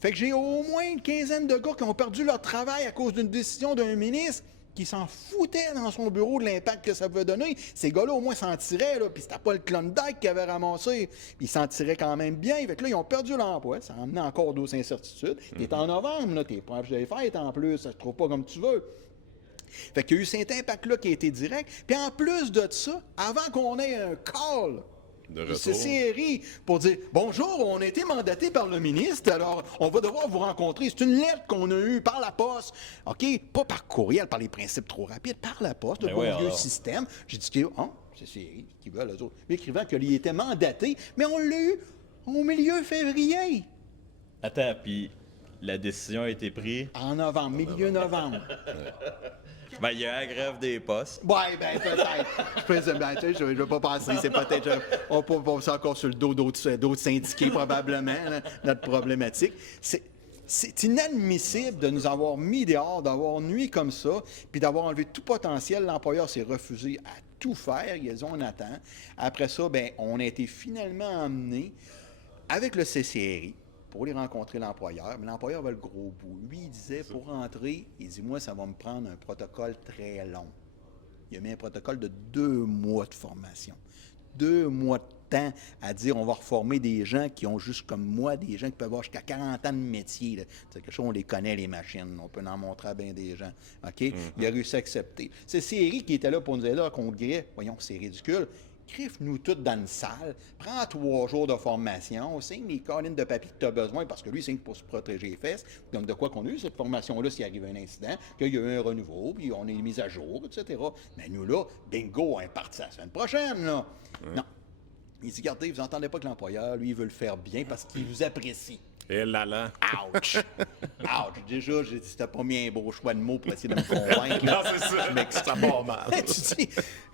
Fait que j'ai au moins une quinzaine de gars qui ont perdu leur travail à cause d'une décision d'un ministre qui s'en foutait dans son bureau de l'impact que ça pouvait donner. Ces gars-là, au moins, s'en tiraient, là, puis c'était pas le Klondike qui avait ramassé. Puis ils s'en tiraient quand même bien. Fait que là, ils ont perdu l'emploi. Ça a amené encore d'autres incertitudes. T'es en novembre, là, t'es proche des fêtes en plus. Ça se trouve pas comme tu veux. Fait qu'il y a eu cet impact-là qui a été direct. Puis en plus de ça, avant qu'on ait un call De du retour. CCRI pour dire « Bonjour, on a été mandaté par le ministre, alors on va devoir vous rencontrer. » C'est une lettre qu'on a eue par la poste. OK? Pas par courriel, par les principes trop rapides, par la poste, le Ben bon oui, vieux alors. système. J'ai dit « Ah, CCRI, qui veulent, eux autres. » Écrivant qu'il était mandaté, mais on l'a eu au milieu février. Attends, puis la décision a été prise. En novembre, milieu novembre. Ben, il y a la grève des postes. Ouais, ben peut-être. Je ne veux pas penser, c'est peut-être. On peut passer encore sur le dos d'autres syndiqués, probablement, là, notre problématique. C'est inadmissible de nous avoir mis dehors, d'avoir nuit comme ça, puis d'avoir enlevé tout potentiel. L'employeur s'est refusé à tout faire. Ils ont attend. Après ça, ben, on a été finalement emmenés avec le CCRI pour aller rencontrer l'employeur. Mais l'employeur avait le gros bout. Lui, il disait, pour rentrer, il dit, moi, ça va me prendre un protocole très long. Il a mis un protocole de 2 mois de formation. 2 mois de temps à dire, on va reformer des gens qui ont juste comme moi, des gens qui peuvent avoir jusqu'à 40 ans de métier. Là. C'est quelque chose, on les connaît, les machines. On peut en montrer à bien des gens. OK? Il a réussi à accepter. C'est Siri qui était là pour nous aider là, qu'on grille. Voyons, c'est ridicule. Criffe-nous toutes dans une salle, prends 3 jours de formation, signe les colonnes de papier que tu as besoin, parce que lui, signe pour se protéger les fesses. Donc, de quoi qu'on a eu cette formation-là s'il arrive un incident, qu'il y a eu un renouveau, puis on est mis à jour, etc. Mais nous, là, bingo, on est parti la semaine prochaine, là. Non. Il dit, regardez, vous n'entendez pas que l'employeur, lui, il veut le faire bien parce qu'il vous apprécie. Et là là. Ouch! Ouch! Déjà, j'ai dit, c'était pas mis un beau choix de mots pour essayer de me convaincre. là. Non, c'est ça. Mec, ça part mal. Tu dis,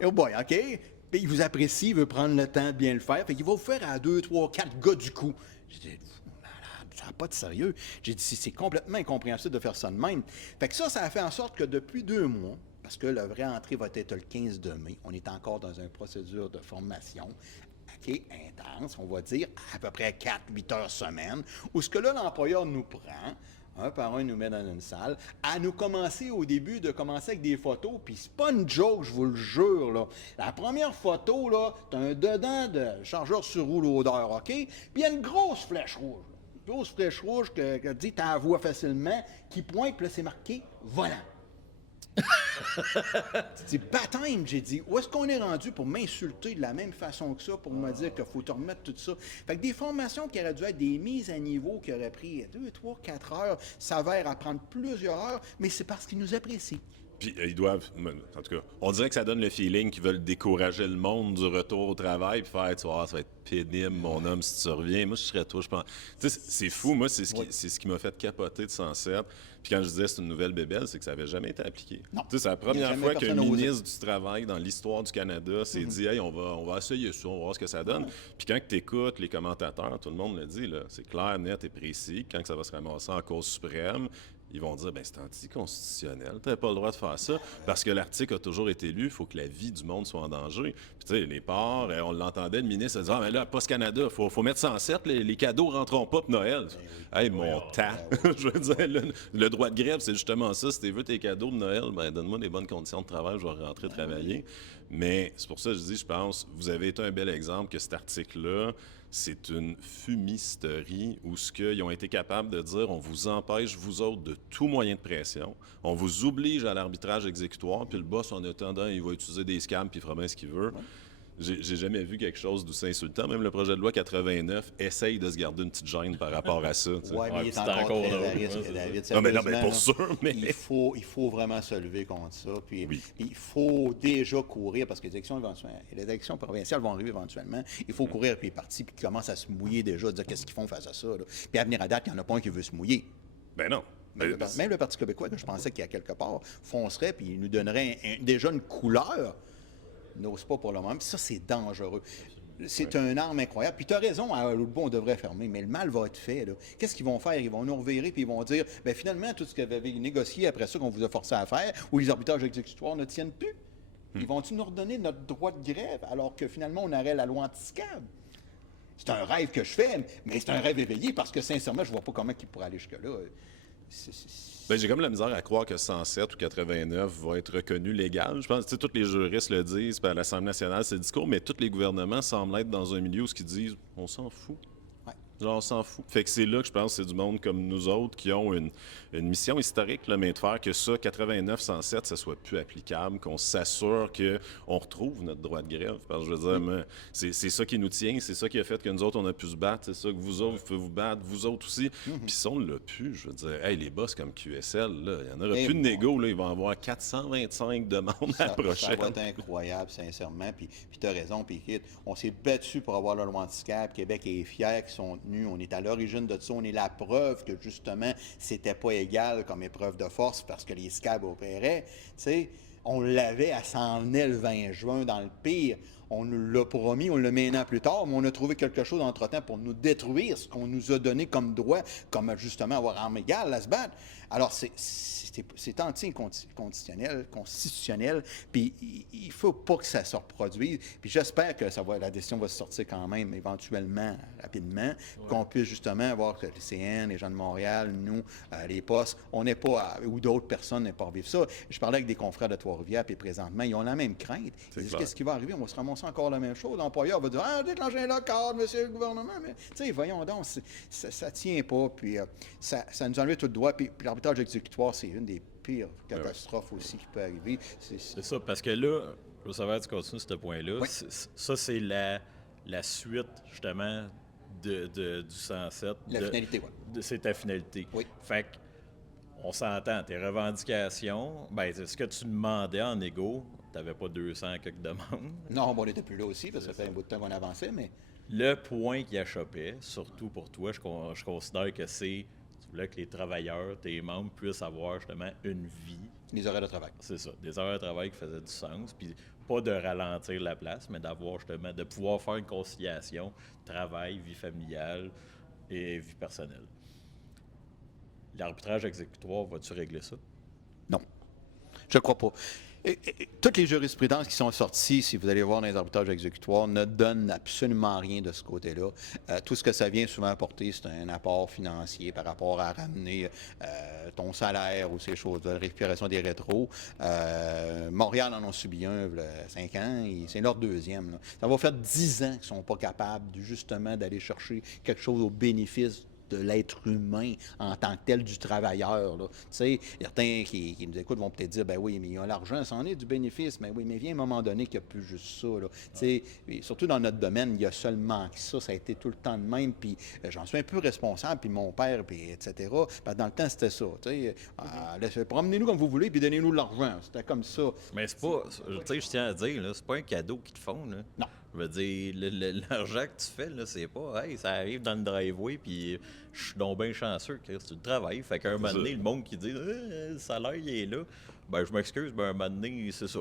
oh boy, OK? Puis il vous apprécie, il veut prendre le temps de bien le faire. Fait qu'il va vous faire à 2, 3, 4 gars du coup. J'ai dit, malade, ça n'a pas de sérieux. J'ai dit, c'est complètement incompréhensible de faire ça de même. Fait que ça a fait en sorte que depuis 2 mois, parce que la vraie entrée va être le 15 de mai, on est encore dans une procédure de formation. OK, intense, on va dire, à peu près 4-8 heures semaine, où ce que là, l'employeur nous prend, un par un, nous met dans une salle, à nous commencer au début, de commencer avec des photos, puis c'est pas une joke, je vous le jure, là. La première photo, là, t'as un dedans de chargeur sur roue loader, OK? Puis il y a une grosse flèche rouge. Une grosse flèche rouge que tu dis, t'en vois facilement, qui pointe, puis là, c'est marqué « volant ». Tu dis, baptême, j'ai dit, où est-ce qu'on est rendu pour m'insulter de la même façon que ça, pour me dire qu'il faut te remettre tout ça? Fait que des formations qui auraient dû être des mises à niveau, qui auraient pris 2, 3, 4 heures, s'avèrent à prendre plusieurs heures, mais c'est parce qu'ils nous apprécient. Puis ils doivent, en tout cas, on dirait que ça donne le feeling qu'ils veulent décourager le monde du retour au travail puis faire, tu vois, ça va être pénible, mon homme, si tu reviens. Moi, je serais toi, je pense. Tu sais, c'est fou, moi, c'est ce qui m'a fait capoter de 107. Puis quand je disais c'est une nouvelle bébelle, c'est que ça n'avait jamais été appliqué. Non. Tu sais, c'est la Il y a première jamais fois qu'un personne osé. ministre du Travail dans l'histoire du Canada s'est dit, hey, on va essayer ça, on va voir ce que ça donne. Puis quand tu écoutes les commentateurs, tout le monde le dit, là, c'est clair, net et précis. Quand ça va se ramasser en Cour suprême, ils vont dire, ben c'est anticonstitutionnel, tu n'as pas le droit de faire ça, parce que l'article a toujours été lu, il faut que la vie du monde soit en danger. Puis tu sais, les ports, on l'entendait, le ministre disait, ah, mais là, Post Canada, faut mettre 107, les cadeaux ne rentreront pas pour Noël. Hey, mon temps! Je veux dire, le droit de grève, c'est justement ça. Si tu veux tes cadeaux de Noël, ben donne-moi des bonnes conditions de travail, je vais rentrer travailler. Mais c'est pour ça que je dis, je pense, vous avez été un bel exemple que cet article-là, c'est une fumisterie où ce qu'ils ont été capables de dire, on vous empêche, vous autres, de tout moyen de pression. On vous oblige à l'arbitrage exécutoire, puis le boss, en attendant, il va utiliser des scams, puis il fera bien ce qu'il veut. J'ai jamais vu quelque chose d'aussi insultant. Même le projet de loi 89 essaye de se garder une petite gêne par rapport à ça. Tu sais. Oui, mais il est c'est encore encore très drôle, à risque, ouais, c'est David. Non, mais Sérieusement, pour là, sûr, mais... il faut vraiment se lever contre ça. Puis, Oui. il faut déjà courir, parce que les élections provinciales vont arriver éventuellement. Il faut courir avec les partis puis qu'ils commencent à se mouiller déjà, dire qu'est-ce qu'ils font face à ça. Là. Puis à venir à date, il n'y en a pas un qui veut se mouiller. Ben non. Même le Parti québécois, que je pensais qu'il y a quelque part, foncerait puis il nous donnerait déjà une couleur, n'ose pas pour le moment. Puis ça, c'est dangereux. C'est une arme incroyable. Puis tu as raison, à l'autre bout, on devrait fermer, mais le mal va être fait. Là. Qu'est-ce qu'ils vont faire? Ils vont nous revirer puis ils vont dire, bien finalement, tout ce que vous avez négocié après ça qu'on vous a forcé à faire, ou les arbitrages exécutoires ne tiennent plus. Ils vont-tu nous redonner notre droit de grève alors que finalement, on aurait la loi anti-SCAB? C'est un rêve que je fais, mais c'est un rêve éveillé parce que sincèrement, je vois pas comment il pourrait aller jusque-là. J'ai comme la misère à croire que 107 ou 89 va être reconnu légal. Je pense que tous les juristes le disent, puis à l'Assemblée nationale, c'est le discours, mais tous les gouvernements semblent être dans un milieu où ils disent « on s'en fout ». Genre, on s'en fout. Fait que c'est là que je pense que c'est du monde comme nous autres qui ont une mission historique, là, mais de faire que ça, 89, 107, ça soit plus applicable, qu'on s'assure qu'on retrouve notre droit de grève. Parce que je veux dire, c'est ça qui nous tient, c'est ça qui a fait que nous autres, on a pu se battre, c'est ça que vous autres, vous pouvez vous battre, vous autres aussi. Puis si on l'a pu, je veux dire, hey, les boss comme QSL, là, il n'y en aura plus de négo, là, ils vont avoir 425 demandes à la prochaine. Ça va être incroyable, sincèrement. Puis tu as raison, puis on s'est battu pour avoir la loi anti-SCAB. Québec est fier qu'ils sont tenus. On est à l'origine de ça. On est la preuve que, justement, c'était pas égal comme épreuve de force parce que les SCAB opéraient. Tu sais, on l'avait à s'en venir le 20 juin dans le pire. On nous l'a promis, on le met un an plus tard, mais on a trouvé quelque chose entre-temps pour nous détruire ce qu'on nous a donné comme droit, comme justement avoir arme égale à se battre. Alors, c'est constitutionnel, puis il ne faut pas que ça se reproduise. Puis j'espère que la décision va se sortir quand même, éventuellement, rapidement, qu'on puisse justement avoir que les CN, les gens de Montréal, nous, les postes, on n'est pas, ou d'autres personnes n'aient pas à vivre ça. Je parlais avec des confrères de Trois-Rivières, puis présentement, ils ont la même crainte. Ils disent, qu'est-ce qui va arriver? On va se ramasser encore la même chose. L'employeur va dire, déclenchez un local, monsieur le gouvernement. Mais, tu sais, voyons donc, ça ne tient pas. Puis ça nous enlève tout le droit. Puis l'arbitrage exécutoire, c'est une des pires catastrophes aussi qui peut arriver. C'est ça, parce que là, je veux savoir si tu continues ce point-là. Oui. Ça, c'est la suite, justement, du 107. La finalité, oui. C'est ta finalité. Oui. Fait on s'entend, tes revendications, bien, ce que tu demandais en égo, tu n'avais pas 200 quelques demandes. Non, on n'était plus là aussi, parce que ça fait un bout de temps qu'on avançait, mais... Le point qui achoppait, surtout pour toi, je considère que c'est, tu voulais que les travailleurs, tes membres, puissent avoir justement une vie. Des horaires de travail. C'est ça, des horaires de travail qui faisaient du sens, puis pas de ralentir la place, mais d'avoir justement, de pouvoir faire une conciliation, travail, vie familiale et vie personnelle. L'arbitrage exécutoire, vas-tu régler ça? Non, je ne crois pas. Toutes les jurisprudences qui sont sorties, si vous allez voir dans les arbitrages exécutoires, ne donnent absolument rien de ce côté-là. Tout ce que ça vient souvent apporter, c'est un apport financier par rapport à ramener ton salaire ou ces choses-là, la récupération des rétros. Montréal en a subi un, il y a 5 ans, et c'est leur deuxième. Là. Ça va faire 10 ans qu'ils ne sont pas capables, justement, d'aller chercher quelque chose au bénéfice de l'être humain en tant que tel, du travailleur. Tu sais, certains qui nous écoutent vont peut-être dire, ben oui, mais il y a l'argent, c'en est du bénéfice, mais oui, mais vient un moment donné qu'il n'y a plus juste ça. Là. Tu sais, surtout dans notre domaine, il y a seulement que ça a été tout le temps de même, puis j'en suis un peu responsable, puis mon père, puis etc. Ben, dans le temps, c'était ça. Tu sais, promenez-nous comme vous voulez, puis donnez-nous de l'argent. C'était comme ça. Mais c'est pas, tu sais, je tiens à dire, là, c'est pas un cadeau qu'ils te font. Là. Non. Je veux dire, l'argent que tu fais, là, c'est pas, hey, ça arrive dans le driveway, puis je suis donc bien chanceux que tu travailles. Fait qu'à un moment donné, le monde qui dit, le salaire, il est là. Ben, je m'excuse, mais à un moment donné, c'est ça.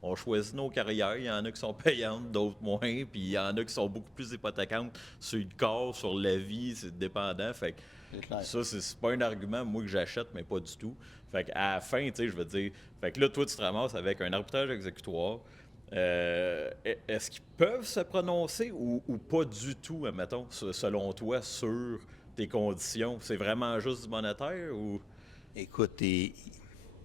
On choisit nos carrières. Il y en a qui sont payantes, d'autres moins, puis il y en a qui sont beaucoup plus hypothécantes sur le corps, sur la vie, c'est dépendant. Fait que ça, c'est pas un argument, moi, que j'achète, mais pas du tout. Fait qu'à la fin, tu sais, je veux dire, fait que là, toi, tu te ramasses avec un arbitrage exécutoire. Est-ce qu'ils peuvent se prononcer ou pas du tout, admettons, selon toi, sur tes conditions? C'est vraiment juste du monétaire ou... Écoute,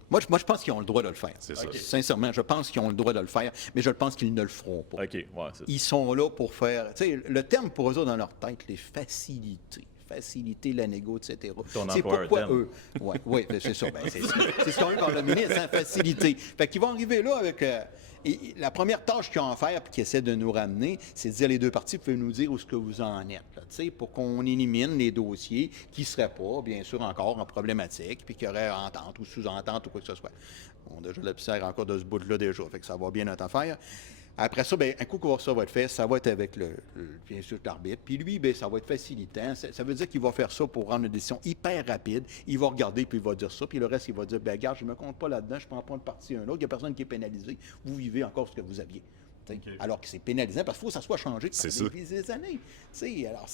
moi, je pense qu'ils ont le droit de le faire. C'est ça. Sincèrement, je pense qu'ils ont le droit de le faire, mais je pense qu'ils ne le feront pas. OK, ouais, c'est ça. Ils sont là pour faire... Tu sais, le terme pour eux autres dans leur tête, les facilités. Faciliter la négo, etc. C'est pourquoi eux. Oui, c'est ça. Ben, c'est ce qu'on veut par le ministre, hein, faciliter. Fait qu'ils vont arriver là avec... la première tâche qu'ils ont à faire et qu'ils essaient de nous ramener, c'est de dire les deux parties, vous pouvez nous dire où est-ce que vous en êtes, là, pour qu'on élimine les dossiers qui ne seraient pas, bien sûr, encore en problématique, puis qu'il y aurait entente ou sous-entente ou quoi que ce soit. On a déjà la poussière encore de ce bout-là déjà, fait que ça va bien notre affaire. Après ça, bien, un coup que ça va être fait, ça va être avec bien sûr l'arbitre. Puis lui, bien, ça va être facilitant. Ça veut dire qu'il va faire ça pour rendre une décision hyper rapide. Il va regarder, puis il va dire ça. Puis le reste, il va dire, bien, regarde, je ne me compte pas là-dedans, je prends pas une partie un autre. Il n'y a personne qui est pénalisé. Vous vivez encore ce que vous aviez. Alors que c'est pénalisant, parce qu'il faut que ça soit changé depuis des années. Alors,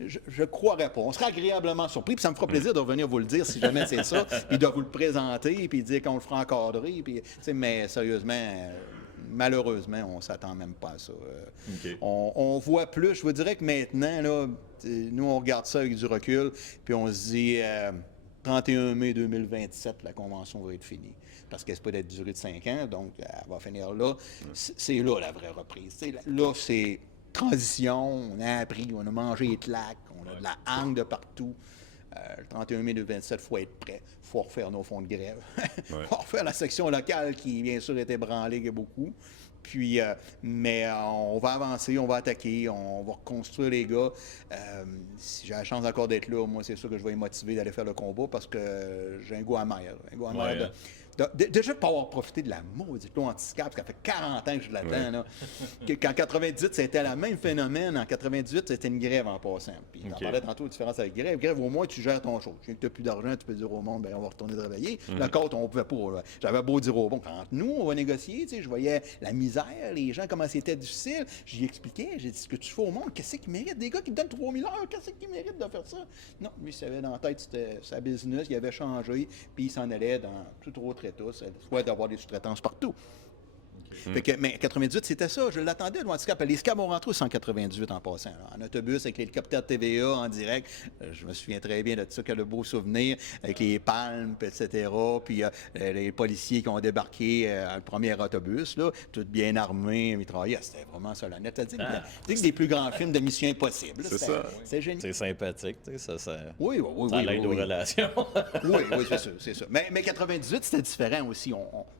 je ne croirais pas. On sera agréablement surpris, puis ça me fera plaisir de revenir vous le dire si jamais c'est ça, puis de vous le présenter, puis dire qu'on le fera encadrer. Puis, mais sérieusement, malheureusement, on ne s'attend même pas à ça. On voit plus, je vous dirais que maintenant, là, nous, on regarde ça avec du recul, puis on se dit 31 mai 2027, la convention va être finie. Parce qu'elle peut être durée de 5 ans, donc elle va finir là. C'est là la vraie reprise. Là, c'est transition, on a appris, on a mangé les claques, on a de la hangue de partout. Le 31 mai 2027, il faut être prêt. Il faut refaire nos fonds de grève. Il faut refaire la section locale qui, bien sûr, est ébranlée beaucoup. Puis, mais on va avancer, on va attaquer, on va reconstruire les gars. Si j'ai la chance encore d'être là, moi, c'est sûr que je vais être motivé d'aller faire le combat parce que j'ai un goût amer. Déjà, de pas avoir profité de la maudite loi anti-SCAP, parce que ça fait 40 ans que je l'attends. Là. Qu'en 98, c'était le même phénomène. En 98, c'était une grève en passant. Puis, on parlait tantôt de différence avec grève. Grève, au moins, tu gères ton chose. Tu n'as plus d'argent, tu peux dire au monde, bien, on va retourner travailler. La côte, on ne pouvait pas. Là. J'avais beau dire au bon, quand nous, on va négocier, je voyais la misère, les gens, comment c'était difficile. J'y expliquais, j'ai dit, ce que tu fais au monde, qu'est-ce qu'ils méritent? Des gars qui me donnent 3000 heures, qu'est-ce qu'ils méritent de faire ça? Non, lui, il savait dans la tête, c'était sa business, il avait changé, puis il s'en allait dans tout autre état, soit d'avoir des sous-traitances partout. Fait que, mais 98, c'était ça. Je l'attendais, le handicap. Les SCAB ont rentré en 98 en passant. Là, en autobus, avec l'hélicoptère TVA en direct. Je me souviens très bien de ça, quel beau souvenir, avec les palmes, etc. Puis les policiers qui ont débarqué le premier autobus, là, tout bien armés, mitraillés. C'était vraiment solennel. C'est des plus grands films de Mission Impossible. C'est ça. C'est génial. C'est sympathique, ça oui, ça l'aide aux relations. oui, c'est ça. Mais 98, c'était différent aussi.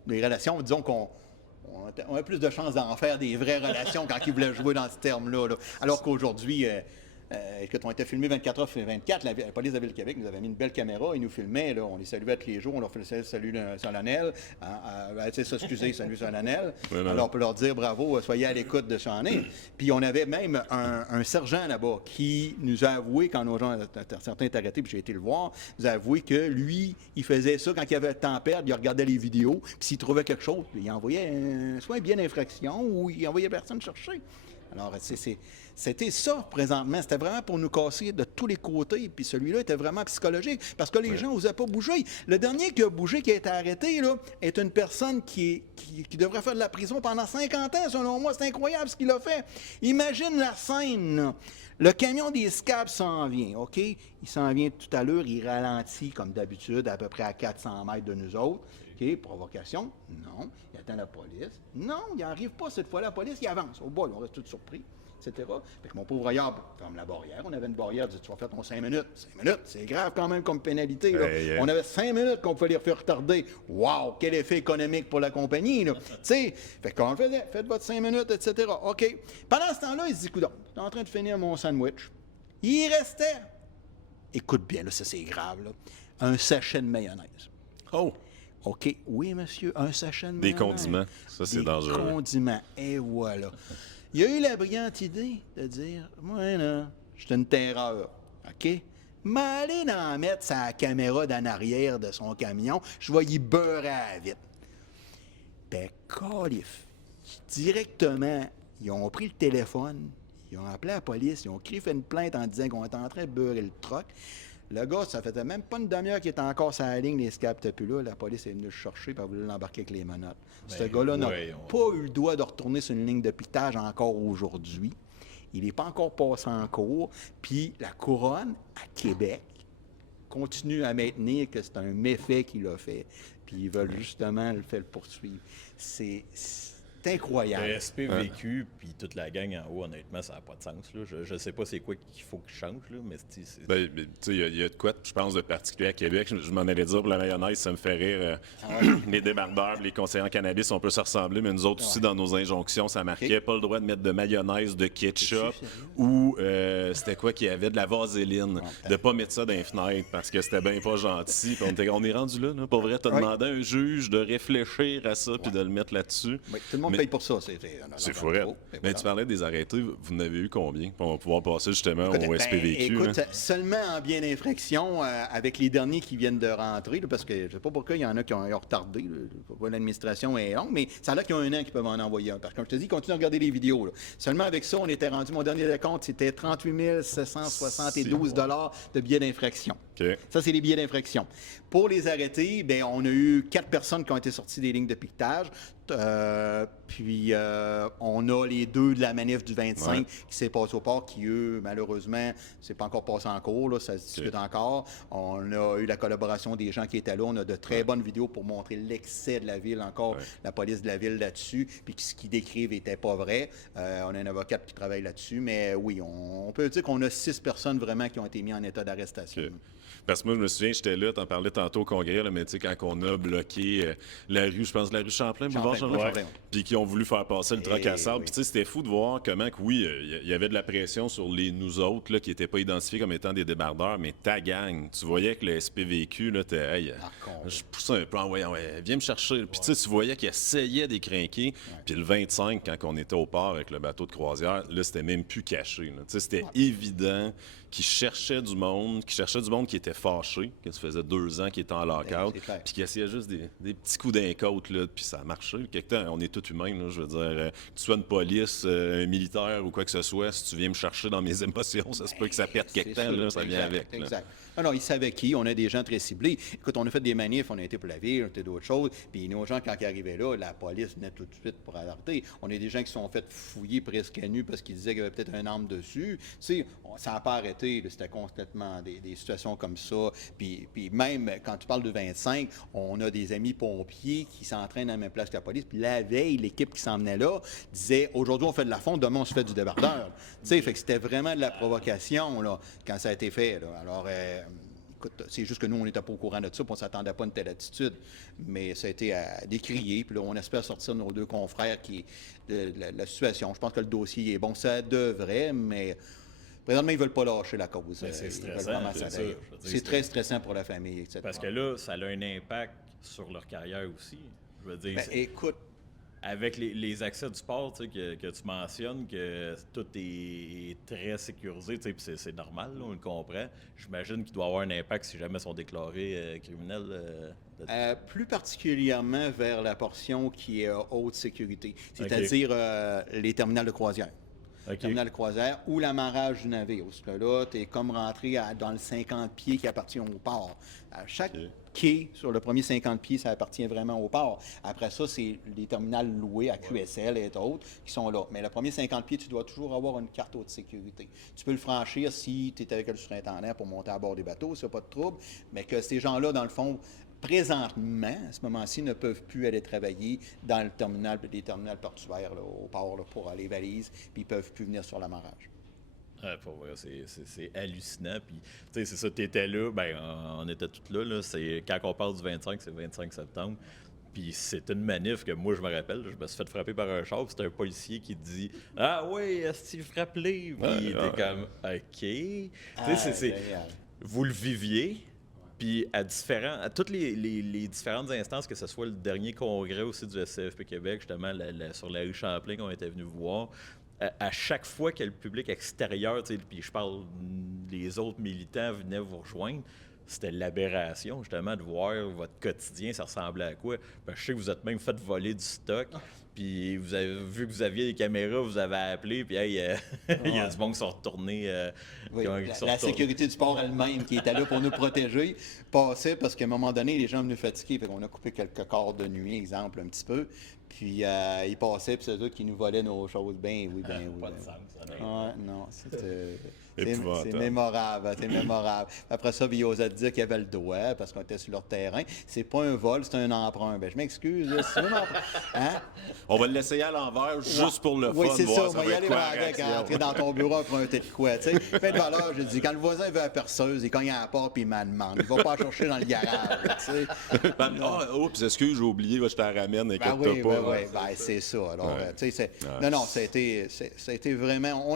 Les relations, disons qu'on a plus de chances d'en faire des vraies relations quand ils voulaient jouer dans ce terme-là. Là. Alors qu'aujourd'hui, quand on était filmé 24 heures sur 24, la police de Ville-Québec nous avait mis une belle caméra, ils nous filmaient, là, on les saluait tous les jours, on leur faisait salut solennel, salut solennel. Alors on peut leur dire bravo, soyez à l'écoute de Shawnee. Puis on avait même un sergent là-bas qui nous a avoué, quand nos gens, certains étaient arrêtés, puis j'ai été le voir, nous a avoué que lui, il faisait ça quand il y avait le temps à perdre, il regardait les vidéos, puis s'il trouvait quelque chose, il envoyait soit un bien d'infraction ou il envoyait personne chercher. Alors, c'était ça, présentement. C'était vraiment pour nous casser de tous les côtés. Puis celui-là était vraiment psychologique parce que les gens n'osaient pas bouger. Le dernier qui a bougé, qui a été arrêté, là, est une personne qui devrait faire de la prison pendant 50 ans, selon moi. C'est incroyable ce qu'il a fait. Imagine la scène, là. Le camion des SCAB s'en vient, OK? Il s'en vient tout à l'heure, il ralentit, comme d'habitude, à peu près à 400 mètres de nous autres. OK, provocation? Non. Il attend la police? Non, il n'arrive pas cette fois. La police, il avance. Au bas, on reste tous surpris, etc. Fait que mon pauvre Yab ferme la barrière. On avait une barrière, il dit, tu vas faire ton 5 minutes. 5 minutes, c'est grave quand même comme pénalité. Là. On avait 5 minutes qu'on pouvait les faire retarder. Wow, quel effet économique pour la compagnie. Tu sais, fait qu'on le faisait. Faites votre 5 minutes, etc. OK. Pendant ce temps-là, il se dit, coudonc, je suis en train de finir mon sandwich. Il restait, écoute bien, là, ça c'est grave, là, un sachet de mayonnaise. Oh! OK, oui, monsieur, un sachet de Des mayonnaise. condiments, ça c'est dangereux. Des condiments, et voilà. Il a eu la brillante idée de dire, moi, là, je suis une terreur, OK? Mais allez en mettre sa caméra d'en arrière de son camion, je vais y beurrer à la vite. Ben, calif, directement, ils ont pris le téléphone, ils ont appelé la police, ils ont fait une plainte en disant qu'on était en train de beurrer le truck. Le gars, ça faisait même pas une demi-heure qu'il était encore sur la ligne, les SCAB n'étaient plus là. La police est venue le chercher et a voulu l'embarquer avec les menottes. Ce gars-là n'a pas eu le droit de retourner sur une ligne de pitage encore aujourd'hui. Il n'est pas encore passé en cours. Puis la couronne, à Québec, continue à maintenir que c'est un méfait qu'il a fait. Puis ils veulent justement le faire poursuivre. C'est incroyable. Le SPVQ puis toute la gang en haut, honnêtement, ça n'a pas de sens. Là. Je sais pas c'est quoi qu'il faut qu'il change, là, mais c'est... Ben, tu sais, il y a de quoi, je pense, de particulier à Québec. Je m'en allais dire pour la mayonnaise, ça me fait rire. Les débardeurs, les conseillers en cannabis, on peut se ressembler, mais nous autres aussi, dans nos injonctions, ça marquait pas le droit de mettre de mayonnaise, de ketchup, ou c'était quoi qu'il y avait, de la vaseline, de pas mettre ça dans les fenêtres, parce que c'était bien pas gentil. Puis on est rendu là. Pour vrai, t'as demandé à un juge de réfléchir à ça puis de le mettre là-dessus. Oui, tout le monde Mais- paye pour ça. C'est fourette. Mais tu parlais des arrêtés, vous en avez eu combien? On va pouvoir passer justement Écoute, au SPVQ. écoute, hein. seulement en bien d'infraction, avec les derniers qui viennent de rentrer, là, parce que je ne sais pas pourquoi il y en a qui ont retardé. Là, l'administration est longue, mais ça a l'air qu'ils ont un an qu'ils peuvent en envoyer un. Parce que, comme je te dis, continue à regarder les vidéos. Là. Seulement avec ça, on était rendu, mon dernier décompte, c'était 38 772 de billets d'infraction. OK. Ça, c'est les billets d'infraction. Pour les arrêtés, bien, on a eu 4 personnes qui ont été sorties des lignes de piquetage. Puis, on a les 2 de la manif du 25 qui s'est passé au port, qui, eux, malheureusement, c'est pas encore passé en cours, là, ça se discute encore. On a eu la collaboration des gens qui étaient là. On a de très bonnes vidéos pour montrer l'excès de la ville, encore la police de la ville là-dessus, puis ce qu'ils décrivent n'était pas vrai. On a un avocat qui travaille là-dessus, mais oui, on peut dire qu'on a 6 personnes vraiment qui ont été mises en état d'arrestation. OK. Parce que moi, je me souviens, j'étais là, t'en parlais tantôt au congrès, là, mais tu sais, quand on a bloqué la rue, je pense, la rue Champlain, boulevard Champlain, puis qui ont voulu faire passer le troc à sable. Puis tu sais, c'était fou de voir comment, que, oui, il y avait de la pression sur nous autres, là, qui n'étaient pas identifiés comme étant des débardeurs, mais ta gang, tu voyais que le SPVQ, là, je poussais un peu, viens me chercher. Puis tu sais, tu voyais qu'ils essayaient d'écrinquer. Puis le 25, quand on était au port avec le bateau de croisière, là, c'était même plus caché. Tu sais, c'était évident qui cherchait du monde qui était fâché, que ça faisait 2 ans qu'il était en lockout, puis qui essayait juste des petits coups d'un côte, là, puis ça a marché. Quelque temps, on est tous humains, là, je veux dire, que tu sois une police, un militaire ou quoi que ce soit, si tu viens me chercher dans mes émotions, ça se peut que ça perde quelque temps, là, ça vient avec. Exact. Alors, ils savaient qui, on a des gens très ciblés. Écoute, on a fait des manifs, on a été pour la ville, on a été d'autres choses, puis nos gens, quand ils arrivaient là, la police venait tout de suite pour alerter. On a des gens qui se sont fait fouiller presque à nu parce qu'ils disaient qu'il y avait peut-être un arme dessus. Tu sais, ça n'a pas arrêté, là, c'était complètement des situations comme ça. Puis même, quand tu parles de 25, on a des amis pompiers qui s'entraînent à la même place que la police, puis la veille, l'équipe qui s'en venait là disait, aujourd'hui, on fait de la fonte, demain, on se fait du débardeur. Tu sais, fait que c'était vraiment de la provocation, là, quand ça a été fait, là. Alors, écoute, c'est juste que nous, on n'était pas au courant de ça, puis on ne s'attendait pas à une telle attitude. Mais ça a été à décrier, puis là, on espère sortir nos 2 confrères de la situation. Je pense que le dossier est bon. Ça devrait, mais présentement, ils ne veulent pas lâcher la cause. C'est stressant, c'est ça. C'est très stressant pour la famille, etc. Parce que là, ça a un impact sur leur carrière aussi. Je veux dire, écoute, avec les accès du sport, tu sais, que tu mentionnes, que tout est très sécurisé, tu sais, puis c'est normal, là, on le comprend. J'imagine qu'il doit avoir un impact si jamais ils sont déclarés criminels. plus particulièrement vers la portion qui est haute sécurité, c'est-à-dire les terminales de croisière. Terminal de croisière ou l'amarrage du navire. Parce que là, tu es comme rentré dans le 50 pieds qui appartient au port. À chaque quai, sur le premier 50 pieds, ça appartient vraiment au port. Après ça, c'est les terminales loués à QSL et autres qui sont là. Mais le premier 50 pieds, tu dois toujours avoir une carte haute sécurité. Tu peux le franchir si tu es avec le surintendant pour monter à bord des bateaux, ça n'a pas de trouble. Mais que ces gens-là, dans le fond, présentement, à ce moment-ci, ne peuvent plus aller travailler dans le terminal, les terminals portuaires là, au port là, pour les valises, puis ils ne peuvent plus venir sur l'amarrage. Pour vrai, c'est hallucinant. Puis, tu sais, c'est ça, tu étais là, ben, on était tous là. C'est, quand on parle du 25, c'est le 25 septembre. Puis c'est une manif que moi, je me rappelle, je me suis fait frapper par un char, puis c'est un policier qui dit « Ah oui, est-ce que frappez? » Puis t'es comme « OK. » Tu sais, vous le viviez. Puis à toutes les différentes instances, que ce soit le dernier congrès aussi du SCFP Québec, justement, sur la rue Champlain qu'on était venu voir, à chaque fois que le public extérieur, puis je parle des autres militants venaient vous rejoindre, c'était l'aberration, justement, de voir votre quotidien, ça ressemblait à quoi. Ben, je sais que vous êtes même fait voler du stock. Puis vous avez vu que vous aviez les caméras, vous avez appelé, puis hey, il y a du monde qui sont retournés. La sécurité du port elle-même, qui était là pour nous protéger, passait parce qu'à un moment donné, les gens venaient fatigués. Fait qu'on a coupé quelques quarts de nuit, exemple, un petit peu. Puis ils passaient, puis c'est eux qui nous volaient nos choses. Ben oui. Pas de sens, ça. Non, c'est mémorable, c'est mémorable. Après ça, ils osaient dire qu'ils avaient le droit parce qu'on était sur leur terrain. C'est pas un vol, c'est un emprunt. Ben, je m'excuse, c'est un emprunt. Hein? On va l'essayer à l'envers juste pour le fun. Oui, c'est ça. On va y aller avec, entrer dans ton bureau, emprunter de quoi. Tu sais, fait de valeur, je dis, quand le voisin veut la perceuse, il cogne à la porte puis il m'en demande. Il va pas chercher dans le garage. Tu sais. Oups, excuse, j'ai oublié, je te la ramène, écoute-toi pas. Oui, c'est ça. Alors, tu sais, non, ça a été vraiment.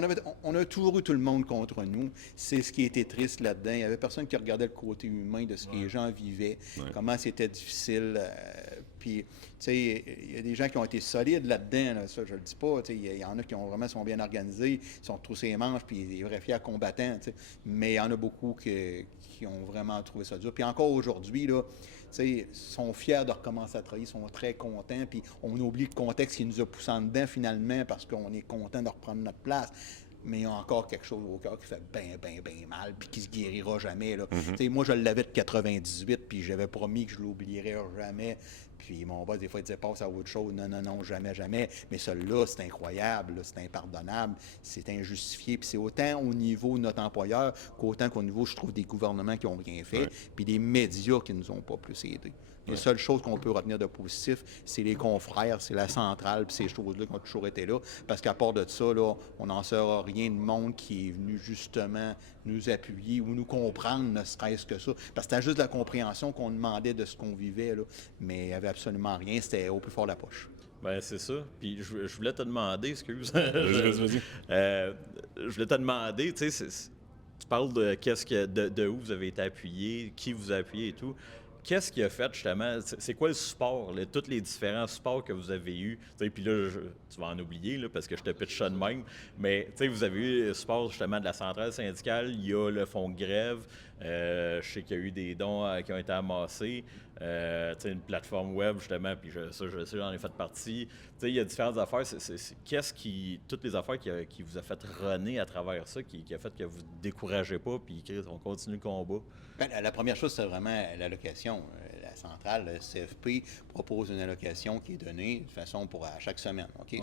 On a toujours eu tout le monde contre nous. C'est ce qui était triste là-dedans. Il n'y avait personne qui regardait le côté humain de ce que les gens vivaient, comment c'était difficile. Puis, tu sais, il y a des gens qui ont été solides là-dedans, là, ça, je le dis pas. Tu sais, il y en a qui sont bien organisés, ils sont troussés les manches, puis des vrais fiers combattants, tu sais. Mais il y en a beaucoup qui ont vraiment trouvé ça dur. Puis encore aujourd'hui, là, sont fiers de recommencer à travailler, sont très contents, puis on oublie le contexte qui nous a poussés en dedans finalement parce qu'on est content de reprendre notre place. Mais il y a encore quelque chose au cœur qui fait bien mal, puis qui se guérira jamais. Là. Moi, je l'avais de 98, puis j'avais promis que je l'oublierais jamais. Puis mon boss, des fois, il disait, passe à autre chose. Non, jamais. Mais celui-là, c'est incroyable, là, c'est impardonnable, c'est injustifié. Puis c'est autant au niveau de notre employeur qu'autant qu'au niveau, je trouve, des gouvernements qui n'ont rien fait, puis des médias qui ne nous ont pas plus aidés. Les seules choses qu'on peut retenir de positif, c'est les confrères, c'est la centrale, puis ces choses-là qui ont toujours été là. Parce qu'à part de ça, là, on n'en saura rien de monde qui est venu justement nous appuyer ou nous comprendre, ne serait-ce que ça. Parce que c'était juste la compréhension qu'on demandait de ce qu'on vivait, là. Mais il n'y avait absolument rien, c'était au plus fort de la poche. Ben c'est ça. Puis je voulais te demander, excuse. Vas-y. Je voulais te demander, tu sais, tu parles de où vous avez été appuyé, qui vous a appuyé et tout. Qu'est-ce qui a fait, justement, c'est quoi le support, tous les différents supports que vous avez eus? Puis là, tu vas en oublier, là, parce que je te pitch ça de même, mais vous avez eu le support, justement, de la centrale syndicale, il y a le fonds de grève, je sais qu'il y a eu des dons qui ont été amassés, une plateforme web, justement, puis je sais, j'en ai fait partie. Il y a différentes affaires. Toutes les affaires qui vous a fait runner à travers ça, qui a fait que vous ne découragez pas, puis on continue le combat? Bien, la première chose, c'est vraiment l'allocation. La centrale, le CFP, propose une allocation qui est donnée de façon pour à chaque semaine, OK?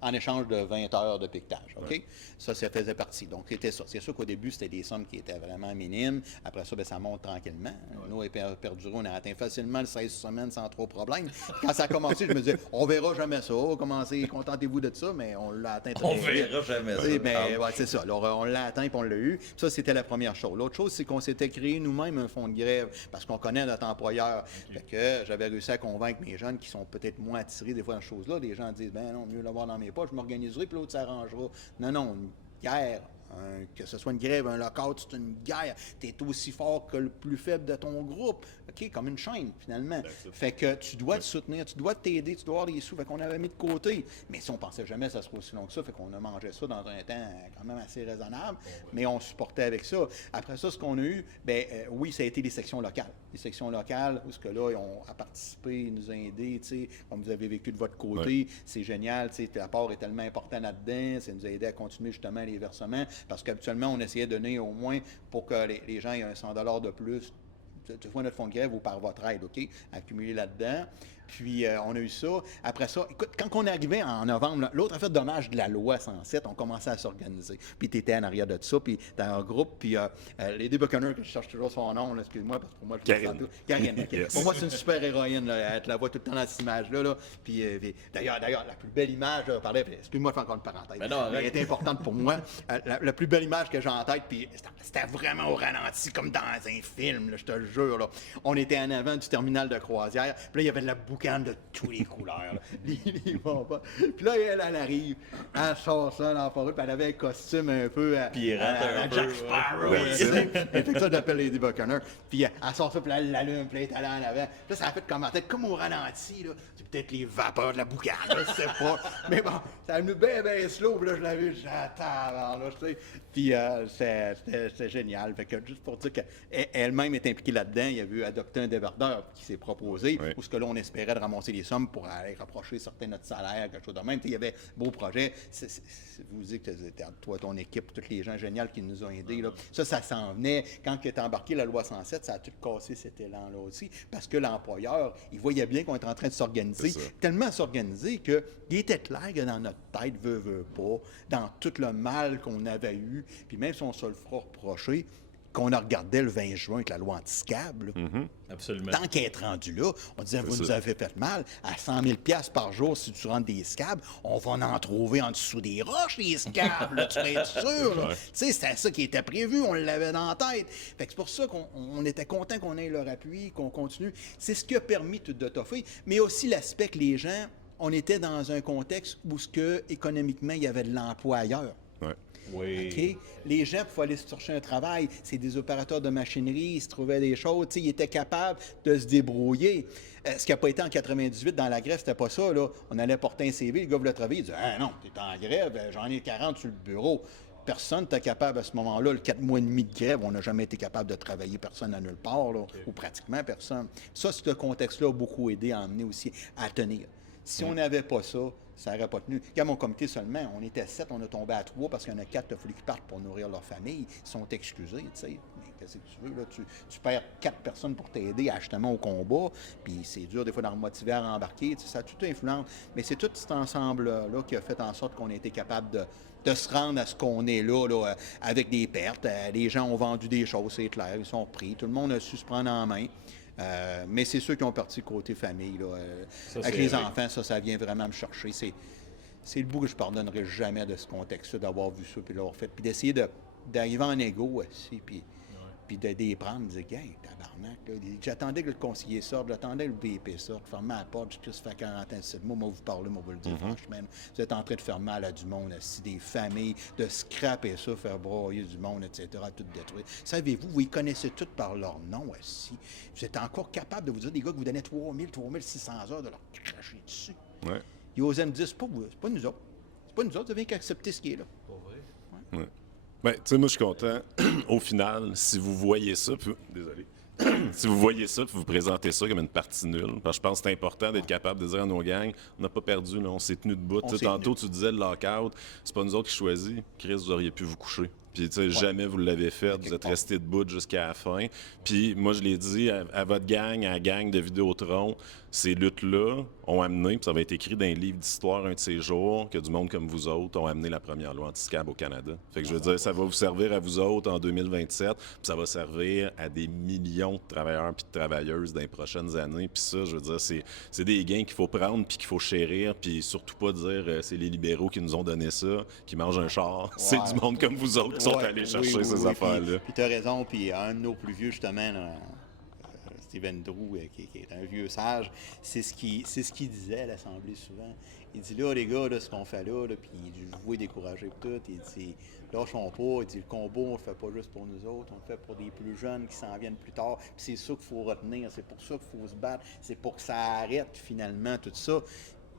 En échange de 20 heures de piquetage, OK? Ouais. Ça faisait partie. Donc, c'était ça. C'est sûr qu'au début, c'était des sommes qui étaient vraiment minimes. Après ça, bien, ça monte tranquillement. Ouais. Nous, perduré, on a atteint facilement le 16 semaines sans trop de problème. Quand ça a commencé, je me disais, on verra jamais ça. Commencez, contentez-vous de ça, mais on l'a atteint. On verra jamais ça. Mais ouais, c'est ça. Alors, on l'a atteint et on l'a eu. Ça, c'était la première chose. L'autre chose, c'est qu'on s'était créé nous-mêmes un fonds de grève parce qu'on connaît notre employeur. Okay. Fait que j'avais réussi à convaincre mes jeunes qui sont peut-être moins attirés des fois dans ces choses-là. Les gens disent, ben non, mieux l'avoir dans mes poches, je m'organiserai, puis l'autre s'arrangera. Non, une guerre. Que ce soit une grève, un lockout, c'est une guerre. Tu es aussi fort que le plus faible de ton groupe. OK, comme une chaîne, finalement. Fait que tu dois te soutenir, tu dois t'aider, tu dois avoir des sous. Fait qu'on avait mis de côté. Mais si on pensait jamais que ça serait aussi long que ça, fait qu'on a mangé ça dans un temps quand même assez raisonnable, mais on supportait avec ça. Après ça, ce qu'on a eu, oui, ça a été les sections locales. Les sections locales, où ce que là, ils ont participé, ils nous ont aidés, tu sais, comme vous avez vécu de votre côté, c'est génial, tu sais, l'apport est tellement important là-dedans, ça nous a aidé à continuer justement les versements. Parce qu'habituellement, on essayait de donner au moins pour que les gens aient un 100 $ de plus, soit notre fonds de grève ou par votre aide, OK, accumulé là-dedans. Puis, on a eu ça. Après ça, écoute, quand on est arrivé en novembre, l'autre affaire de dommage de la loi 107, on commençait à s'organiser. Puis, tu étais en arrière de ça, puis tu un groupe, puis Lady Buchanan, que je cherche toujours son nom, excuse-moi, parce que pour moi, je Karine. tout. Karine, OK. Yes. Pour moi, c'est une super héroïne, là, elle te la voit tout le temps dans cette image-là. Là. Puis, d'ailleurs, la plus belle image, excuse-moi, je fais encore une parenthèse. Elle est importante pour moi. La plus belle image que j'ai en tête, puis c'était vraiment au ralenti, comme dans un film, là, je te le jure. Là. On était en avant du terminal de croisière, puis là, il y avait de la boucane de toutes les couleurs. Puis là, elle arrive, elle sort ça dans la forêt, puis elle avait un costume un peu à Jack Sparrow. Elle fait que ça, j'appelle Lady Buchanan. Puis elle sort ça, puis là, elle l'allume, puis elle est allée en avant. Puis là, ça a fait commenter comme au ralenti, là. C'est peut-être les vapeurs de la boucane, je sais pas. Mais bon, ça a venu bien slow, puis là, je l'ai vu, j'attends, là, tu sais. Puis c'était génial. Fait que juste pour dire qu'elle-même est impliquée là-dedans, il y a eu adopter un débardeur qui s'est proposé, où ce que là, on espérait de ramasser les sommes pour aller rapprocher certains de notre salaire, quelque chose de même. Il y avait beau projet. Vous dites que toi, ton équipe, tous les gens géniaux qui nous ont aidés, là, ça s'en venait. Quand est embarqué la loi 107, ça a tout cassé cet élan-là aussi, parce que l'employeur, il voyait bien qu'on était en train de s'organiser, tellement s'organiser qu'il était clair que dans notre tête, veut pas, dans tout le mal qu'on avait eu, puis même si on se le fera reprocher, qu'on a regardé le 20 juin avec la loi anti-SCAB. Absolument. Tant qu'elle est rendue là, on disait, vous nous avez fait mal, à 100 000 $ par jour, si tu rentres des SCAB, on va en trouver en dessous des roches, les SCAB, là, tu vas être sûr. Tu sais, c'était ça qui était prévu, on l'avait dans la tête. Fait que c'est pour ça qu'on était content qu'on ait leur appui, qu'on continue. C'est ce qui a permis tout de toffer, mais aussi l'aspect que les gens, on était dans un contexte où, économiquement, il y avait de l'emploi ailleurs. Oui. OK? Les gens pouvaient aller se chercher un travail. C'est des opérateurs de machinerie, ils se trouvaient des choses. Ils étaient capables de se débrouiller. Ce qui n'a pas été en 98 dans la grève, c'était pas ça. Là. On allait porter un CV, le gars voulait travailler, il disait « Ah non, t'es en grève, j'en ai 40 sur le bureau. » Personne n'était capable à ce moment-là, le 4 mois et demi de grève, on n'a jamais été capable de travailler personne à nulle part, là, ou pratiquement personne. Ça, ce contexte-là a beaucoup aidé à emmener aussi à tenir. Si on n'avait pas ça, ça n'aurait pas tenu. Quand mon comité seulement, on était 7, on a tombé à 3 parce qu'il y en a 4 qui a fallu qu'ils partent pour nourrir leur famille. Ils sont excusés, tu sais. Mais qu'est-ce que tu veux, là? Tu perds 4 personnes pour t'aider justement au combat, puis c'est dur des fois d'en motiver à rembarquer, tu sais, ça a tout influence. Mais c'est tout cet ensemble-là qui a fait en sorte qu'on a été capable de se rendre à ce qu'on est là, avec des pertes. Les gens ont vendu des choses, c'est clair, ils sont pris. Tout le monde a su se prendre en main. Mais c'est ceux qui ont parti côté famille. Là, avec les enfants, ça vient vraiment me chercher. C'est le bout que je ne pardonnerai jamais de ce contexte-là, d'avoir vu ça, puis l'avoir fait. Puis d'essayer d'arriver en égo aussi, puis de les prendre, de dire, gang, tabarnak. Là. J'attendais que le conseiller sorte, j'attendais que le VP sorte, fermer la porte, ça fait 40 ans, moi, vous parlez, moi, vous le dire, franchement. Vous êtes en train de faire mal à du monde, aussi, des familles, de scraper ça, faire broyer du monde, etc., tout détruire. Savez-vous, vous y connaissez tous par leur nom, aussi. Vous êtes encore capable de vous dire des gars que vous donnez 3600 heures de leur cracher dessus. Ouais. Ils osaient me dire, c'est pas nous autres. C'est pas nous autres, vous avez qu'à accepter ce qui est là. Ouais. Ben, tu sais, moi, je suis content. Au final, si vous voyez ça, puis... Désolé. Si vous voyez ça, puis vous présentez ça comme une partie nulle, parce que je pense que c'est important d'être capable de dire à nos gangs, on n'a pas perdu, là, on s'est tenu debout. Tantôt, tu disais le lockout, c'est pas nous autres qui choisit. Chris, vous auriez pu vous coucher. Puis, tu sais, jamais vous l'avez fait. Vous êtes resté debout jusqu'à la fin. Puis, moi, je l'ai dit à votre gang, à la gang de Vidéotron, ces luttes-là ont amené, puis ça va être écrit dans un livre d'histoire un de ces jours, que du monde comme vous autres ont amené la première loi anti-scab au Canada. Fait que je veux dire, ça va vous servir à vous autres en 2027, puis ça va servir à des millions de travailleurs puis de travailleuses dans les prochaines années. Puis ça, je veux dire, c'est des gains qu'il faut prendre puis qu'il faut chérir, puis surtout pas dire c'est les libéraux qui nous ont donné ça, qui mangent un char. C'est du monde comme vous autres qui sont allés chercher ces affaires-là. Puis tu as raison, puis un de nos plus vieux, justement, là, Stephen Drew, qui est un vieux sage, c'est ce qu'il disait à l'Assemblée souvent. Il dit là, les gars, là, ce qu'on fait là, puis je vous décourager pour tout. Il dit, lâchons pas. Il dit, le combat, on le fait pas juste pour nous autres, on le fait pour des plus jeunes qui s'en viennent plus tard. Puis c'est ça qu'il faut retenir, c'est pour ça qu'il faut se battre, c'est pour que ça arrête finalement tout ça.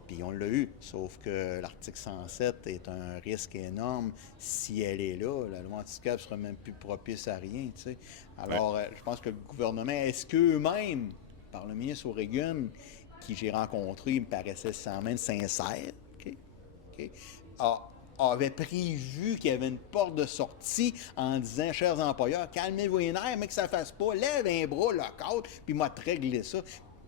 Puis on l'a eu, sauf que l'article 107 est un risque énorme. Si elle est là, la loi anti-scab ne sera même plus propice à rien, tu sais. Alors, je pense que le gouvernement, est-ce qu'eux-mêmes, par le ministre O'Regan, qui j'ai rencontré, il me paraissait sans même sincère, avait prévu qu'il y avait une porte de sortie en disant, chers employeurs, calmez-vous les nerfs, mais que ça ne fasse pas, lève un bras, lockout, puis moi, te régler ça.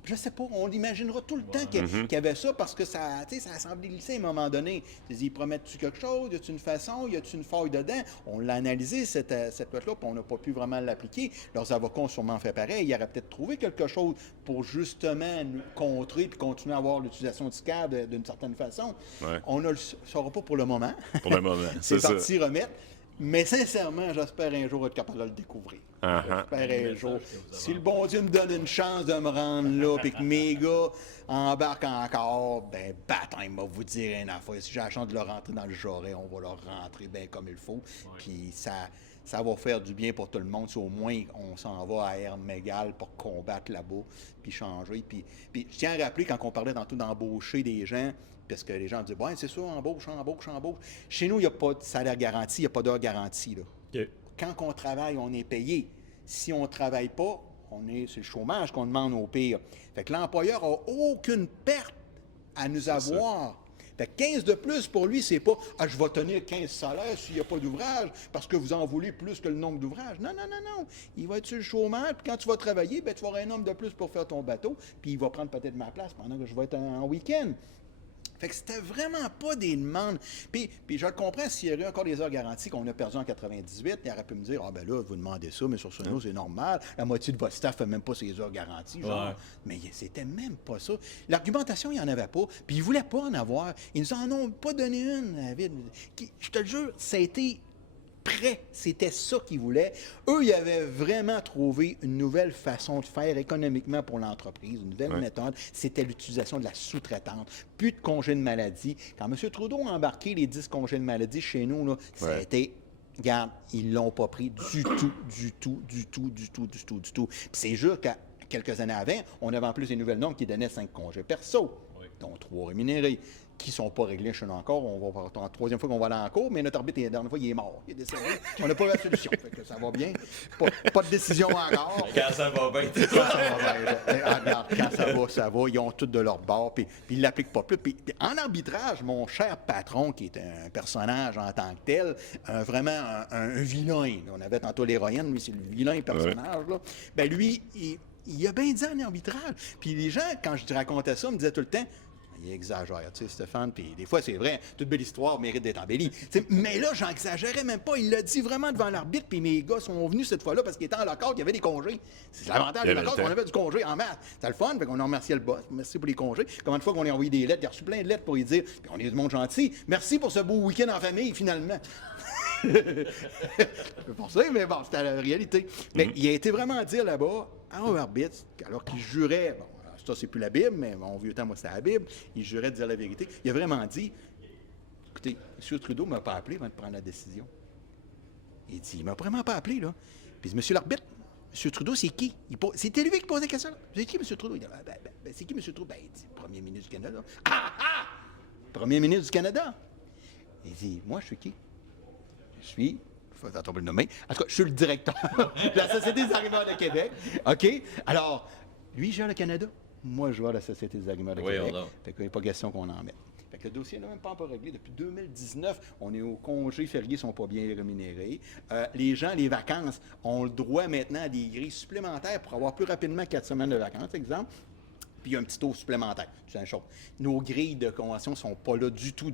Je sais pas, on l'imaginera tout le temps qu'il y avait ça parce que ça a semblé glisser à un moment donné. Ils promettent-tu quelque chose? Y a-t-il une façon? Y a-t-il une faille dedans? On l'a analysé, cette loi-là, puis on n'a pas pu vraiment l'appliquer. Leurs avocats ont sûrement fait pareil. Ils auraient peut-être trouvé quelque chose pour justement nous contrer puis continuer à avoir l'utilisation du CAB d'une certaine façon. Ouais. On ne le saura pas pour le moment. Pour le moment, c'est parti remettre. Mais sincèrement, j'espère un jour être capable de le découvrir. J'espère un jour. Si le bon Dieu me donne une chance de me rendre là, puis que mes gars embarquent encore, ben baptême, va vous dire une affaire. Si j'ai la chance de leur rentrer dans le jarret, on va leur rentrer bien comme il faut. Puis ça va faire du bien pour tout le monde. Si au moins on s'en va à armes égales pour combattre là-bas, puis changer. Puis je tiens à rappeler, quand on parlait tantôt d'embaucher des gens, parce que les gens disent, ouais, c'est ça, embauche. Chez nous, il n'y a pas de salaire garanti, il n'y a pas d'heure garantie. Là. Okay. Quand on travaille, on est payé. Si on ne travaille pas, c'est le chômage qu'on demande au pire. Fait que l'employeur n'a aucune perte à nous avoir. Fait que 15 de plus pour lui, c'est pas « Ah, je vais tenir 15 salaires s'il n'y a pas d'ouvrage parce que vous en voulez plus que le nombre d'ouvrages. » Non. Il va être sur le chômage, puis quand tu vas travailler, ben, tu vas avoir un homme de plus pour faire ton bateau, puis il va prendre peut-être ma place pendant que je vais être en week-end. Fait que c'était vraiment pas des demandes. Puis je le comprends, s'il y avait encore des heures garanties qu'on a perdues en 98, il aurait pu me dire, ah ben là, vous demandez ça, mais sur ce nom, c'est normal. La moitié de votre staff fait même pas ces heures garanties, genre. Ouais. Mais c'était même pas ça. L'argumentation, il n'y en avait pas. Puis ils voulaient pas en avoir. Ils nous en ont pas donné une, David. Je te le jure, ça a été prêts. C'était ça qu'ils voulaient. Eux, ils avaient vraiment trouvé une nouvelle façon de faire économiquement pour l'entreprise, une nouvelle méthode. C'était l'utilisation de la sous-traitante. Plus de congés de maladie. Quand M. Trudeau a embarqué les 10 congés de maladie chez nous, là, ça a été... Regarde, ils l'ont pas pris du tout. Puis c'est sûr qu'à quelques années avant, on avait en plus des nouvelles normes qui donnaient 5 congés perso, dont 3 rémunérés, qui ne sont pas réglés chez nous encore. On va voir la troisième fois qu'on va aller en cours, mais notre arbitre, la dernière fois, il est mort. Il est décédé. On n'a pas eu la solution. Fait que ça va bien. Pas de décision encore. Quand ça va bien. Quand ça va bien. Regarde, quand ça va. Ils ont tout de leur bord, puis ils ne l'appliquent pas plus. Puis en arbitrage, mon cher patron, qui est un personnage en tant que tel, vraiment un vilain. On avait tantôt l'héroïne, lui, c'est le vilain personnage. Là. Ben lui, il a bien dit en arbitrage. Puis les gens, quand je te racontais ça, me disaient tout le temps, il exagère, tu sais, Stéphane, puis des fois, c'est vrai, toute belle histoire mérite d'être embellie. Mais là, j'en exagérais même pas. Il l'a dit vraiment devant l'arbitre, puis mes gars sont venus cette fois-là parce qu'il était en lockout, il y avait des congés. C'est l'avantage du lockout, on avait du congé en masse. C'était le fun, fait qu'on a remercié le boss, merci pour les congés. Combien de fois qu'on a envoyé des lettres, il a reçu plein de lettres pour lui dire, puis on est du monde gentil, merci pour ce beau week-end en famille, finalement. Je peux penser, mais bon, c'était la réalité. Mais il a été vraiment à dire là-bas, à un arbitre, alors qu'il jurait, bon, ça, c'est plus la Bible, mais mon vieux temps, moi, c'était la Bible. Il jurait de dire la vérité. Il a vraiment dit, écoutez, M. Trudeau ne m'a pas appelé avant de prendre la décision. Il dit, il ne m'a vraiment pas appelé, là. Puis, M. l'arbitre, M. Trudeau, c'est qui? C'était lui qui posait la question. C'est qui, M. Trudeau? Il dit, c'est qui, M. Trudeau? Ben, il dit, Premier ministre du Canada. Premier ministre du Canada. Il dit, moi, je suis qui? Je suis... Il faut attendre le nommer. En tout cas, je suis le directeur de la Société des agrimeurs de Québec. OK? Alors, lui, il gère le Canada. Moi, je vois la Société des agrimeurs de Québec. Fait qu'il n'y a pas question qu'on en mette. Fait que le dossier n'est même pas encore réglé. Depuis 2019, on est au congé férié, ils ne sont pas bien rémunérés. Les gens, les vacances, ont le droit maintenant à des grilles supplémentaires pour avoir plus rapidement 4 semaines de vacances, exemple. Puis il y a un petit taux supplémentaire. C'est une chose. Nos grilles de convention ne sont pas là du tout.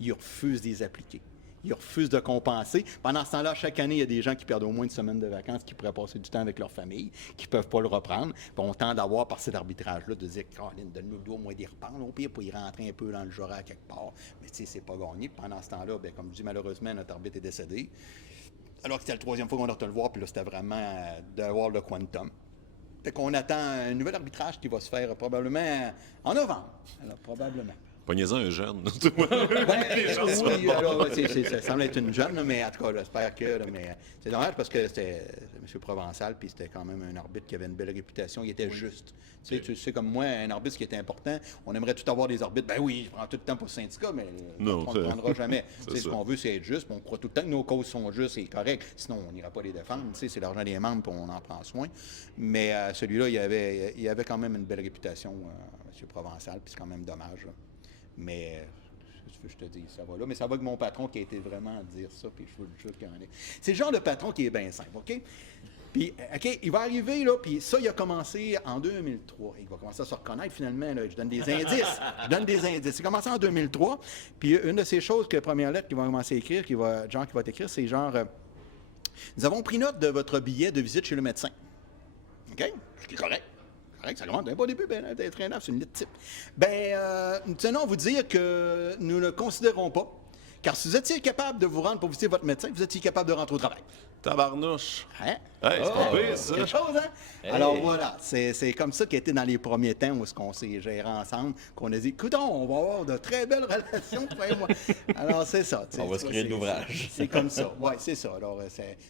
Ils refusent de les appliquer. Ils refusent de compenser. Pendant ce temps-là, chaque année, il y a des gens qui perdent au moins une semaine de vacances, qui pourraient passer du temps avec leur famille, qui ne peuvent pas le reprendre. Puis on tend d'avoir, par cet arbitrage-là, de dire, Caroline, donne-nous le dos, au moins des reprendre, au pire, pour y rentrer un peu dans le Jura à quelque part. Mais tu sais, c'est pas gagné. Puis pendant ce temps-là, bien, comme je dis, malheureusement, notre arbitre est décédé. Alors que c'était la troisième fois qu'on a retourné le voir, puis là, c'était vraiment d'avoir le quantum. Fait qu'on attend un nouvel arbitrage qui va se faire probablement en novembre. Alors, probablement. Pognez-en un jeune. Ça semble être une jeune, mais en tout cas, j'espère que... mais c'est dommage parce que c'était M. Provençal, puis c'était quand même un arbitre qui avait une belle réputation. Il était juste. Tu sais, comme moi, un arbitre qui était important, on aimerait tout avoir des arbitres. Ben oui, je prends tout le temps pour le syndicat, mais non, on ne prendra jamais. Ce qu'on veut, c'est être juste. On croit tout le temps que nos causes sont justes et correctes. Sinon, on n'ira pas les défendre. C'est l'argent des membres, puis on en prend soin. Mais celui-là, il avait quand même une belle réputation, M. Provençal, puis c'est quand même dommage. Là. Mais, je te dis, ça va là. Mais ça va que mon patron qui a été vraiment à dire ça, puis je vous le jure qu'il y en a. C'est le genre de patron qui est bien simple, OK? Puis, OK, il va arriver, là, puis ça, il a commencé en 2003. Il va commencer à se reconnaître, finalement, là. Je donne des indices. C'est commencé en 2003. Puis, une de ces choses que la première lettre qu'il va commencer à écrire, Jean qui va t'écrire, c'est genre, nous avons pris note de votre billet de visite chez le médecin. OK? Ce qui est correct. Ça commence d'un bon début, d'être un c'est une lettre type. Nous tenons à vous dire que nous ne considérons pas, car si vous étiez capable de vous rendre pour visiter votre médecin, vous étiez capable de rentrer au travail. Tabarnouche. Hein? Hey, c'est pas pire, ça. Quelque chose, hein? Hey. Alors voilà, c'est comme ça qu'était dans les premiers temps où on s'est géré ensemble, qu'on a dit, écoute, on va avoir de très belles relations, toi et moi. Alors c'est ça. On va se créer de l'ouvrage. C'est comme ça, oui, c'est ça. Alors,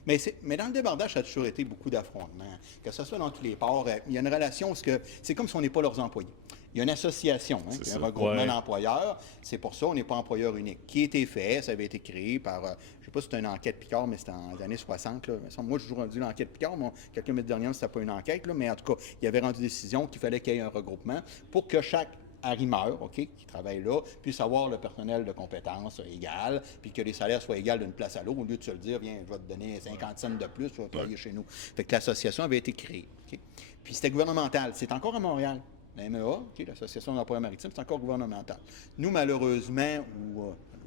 mais dans le débardage, ça a toujours été beaucoup d'affrontements. Que ce soit dans tous les ports, il y a une relation parce que c'est comme si on n'est pas leurs employés. Il y a une association, un regroupement d'employeurs. C'est pour ça, on n'est pas employeur unique. Qui a été fait, ça avait été créé par, je ne sais pas si c'était une enquête Picard, mais c'était dans les années 60. Là. Moi, j'ai toujours rendu l'enquête Picard, mais quelques minutes dernières, c'était pas une enquête, là, mais en tout cas, il avait rendu décision qu'il fallait qu'il y ait un regroupement pour que chaque arrimeur, OK, qui travaille là, puisse avoir le personnel de compétences égal, puis que les salaires soient égaux d'une place à l'autre, au lieu de se le dire, viens, je vais te donner 50 cents de plus, tu vas travailler chez nous. Fait que l'association avait été créée. Okay? Puis c'était gouvernemental. C'est encore à Montréal. La MEA, okay, l'Association d'emploi maritime, c'est encore gouvernemental. Nous, malheureusement,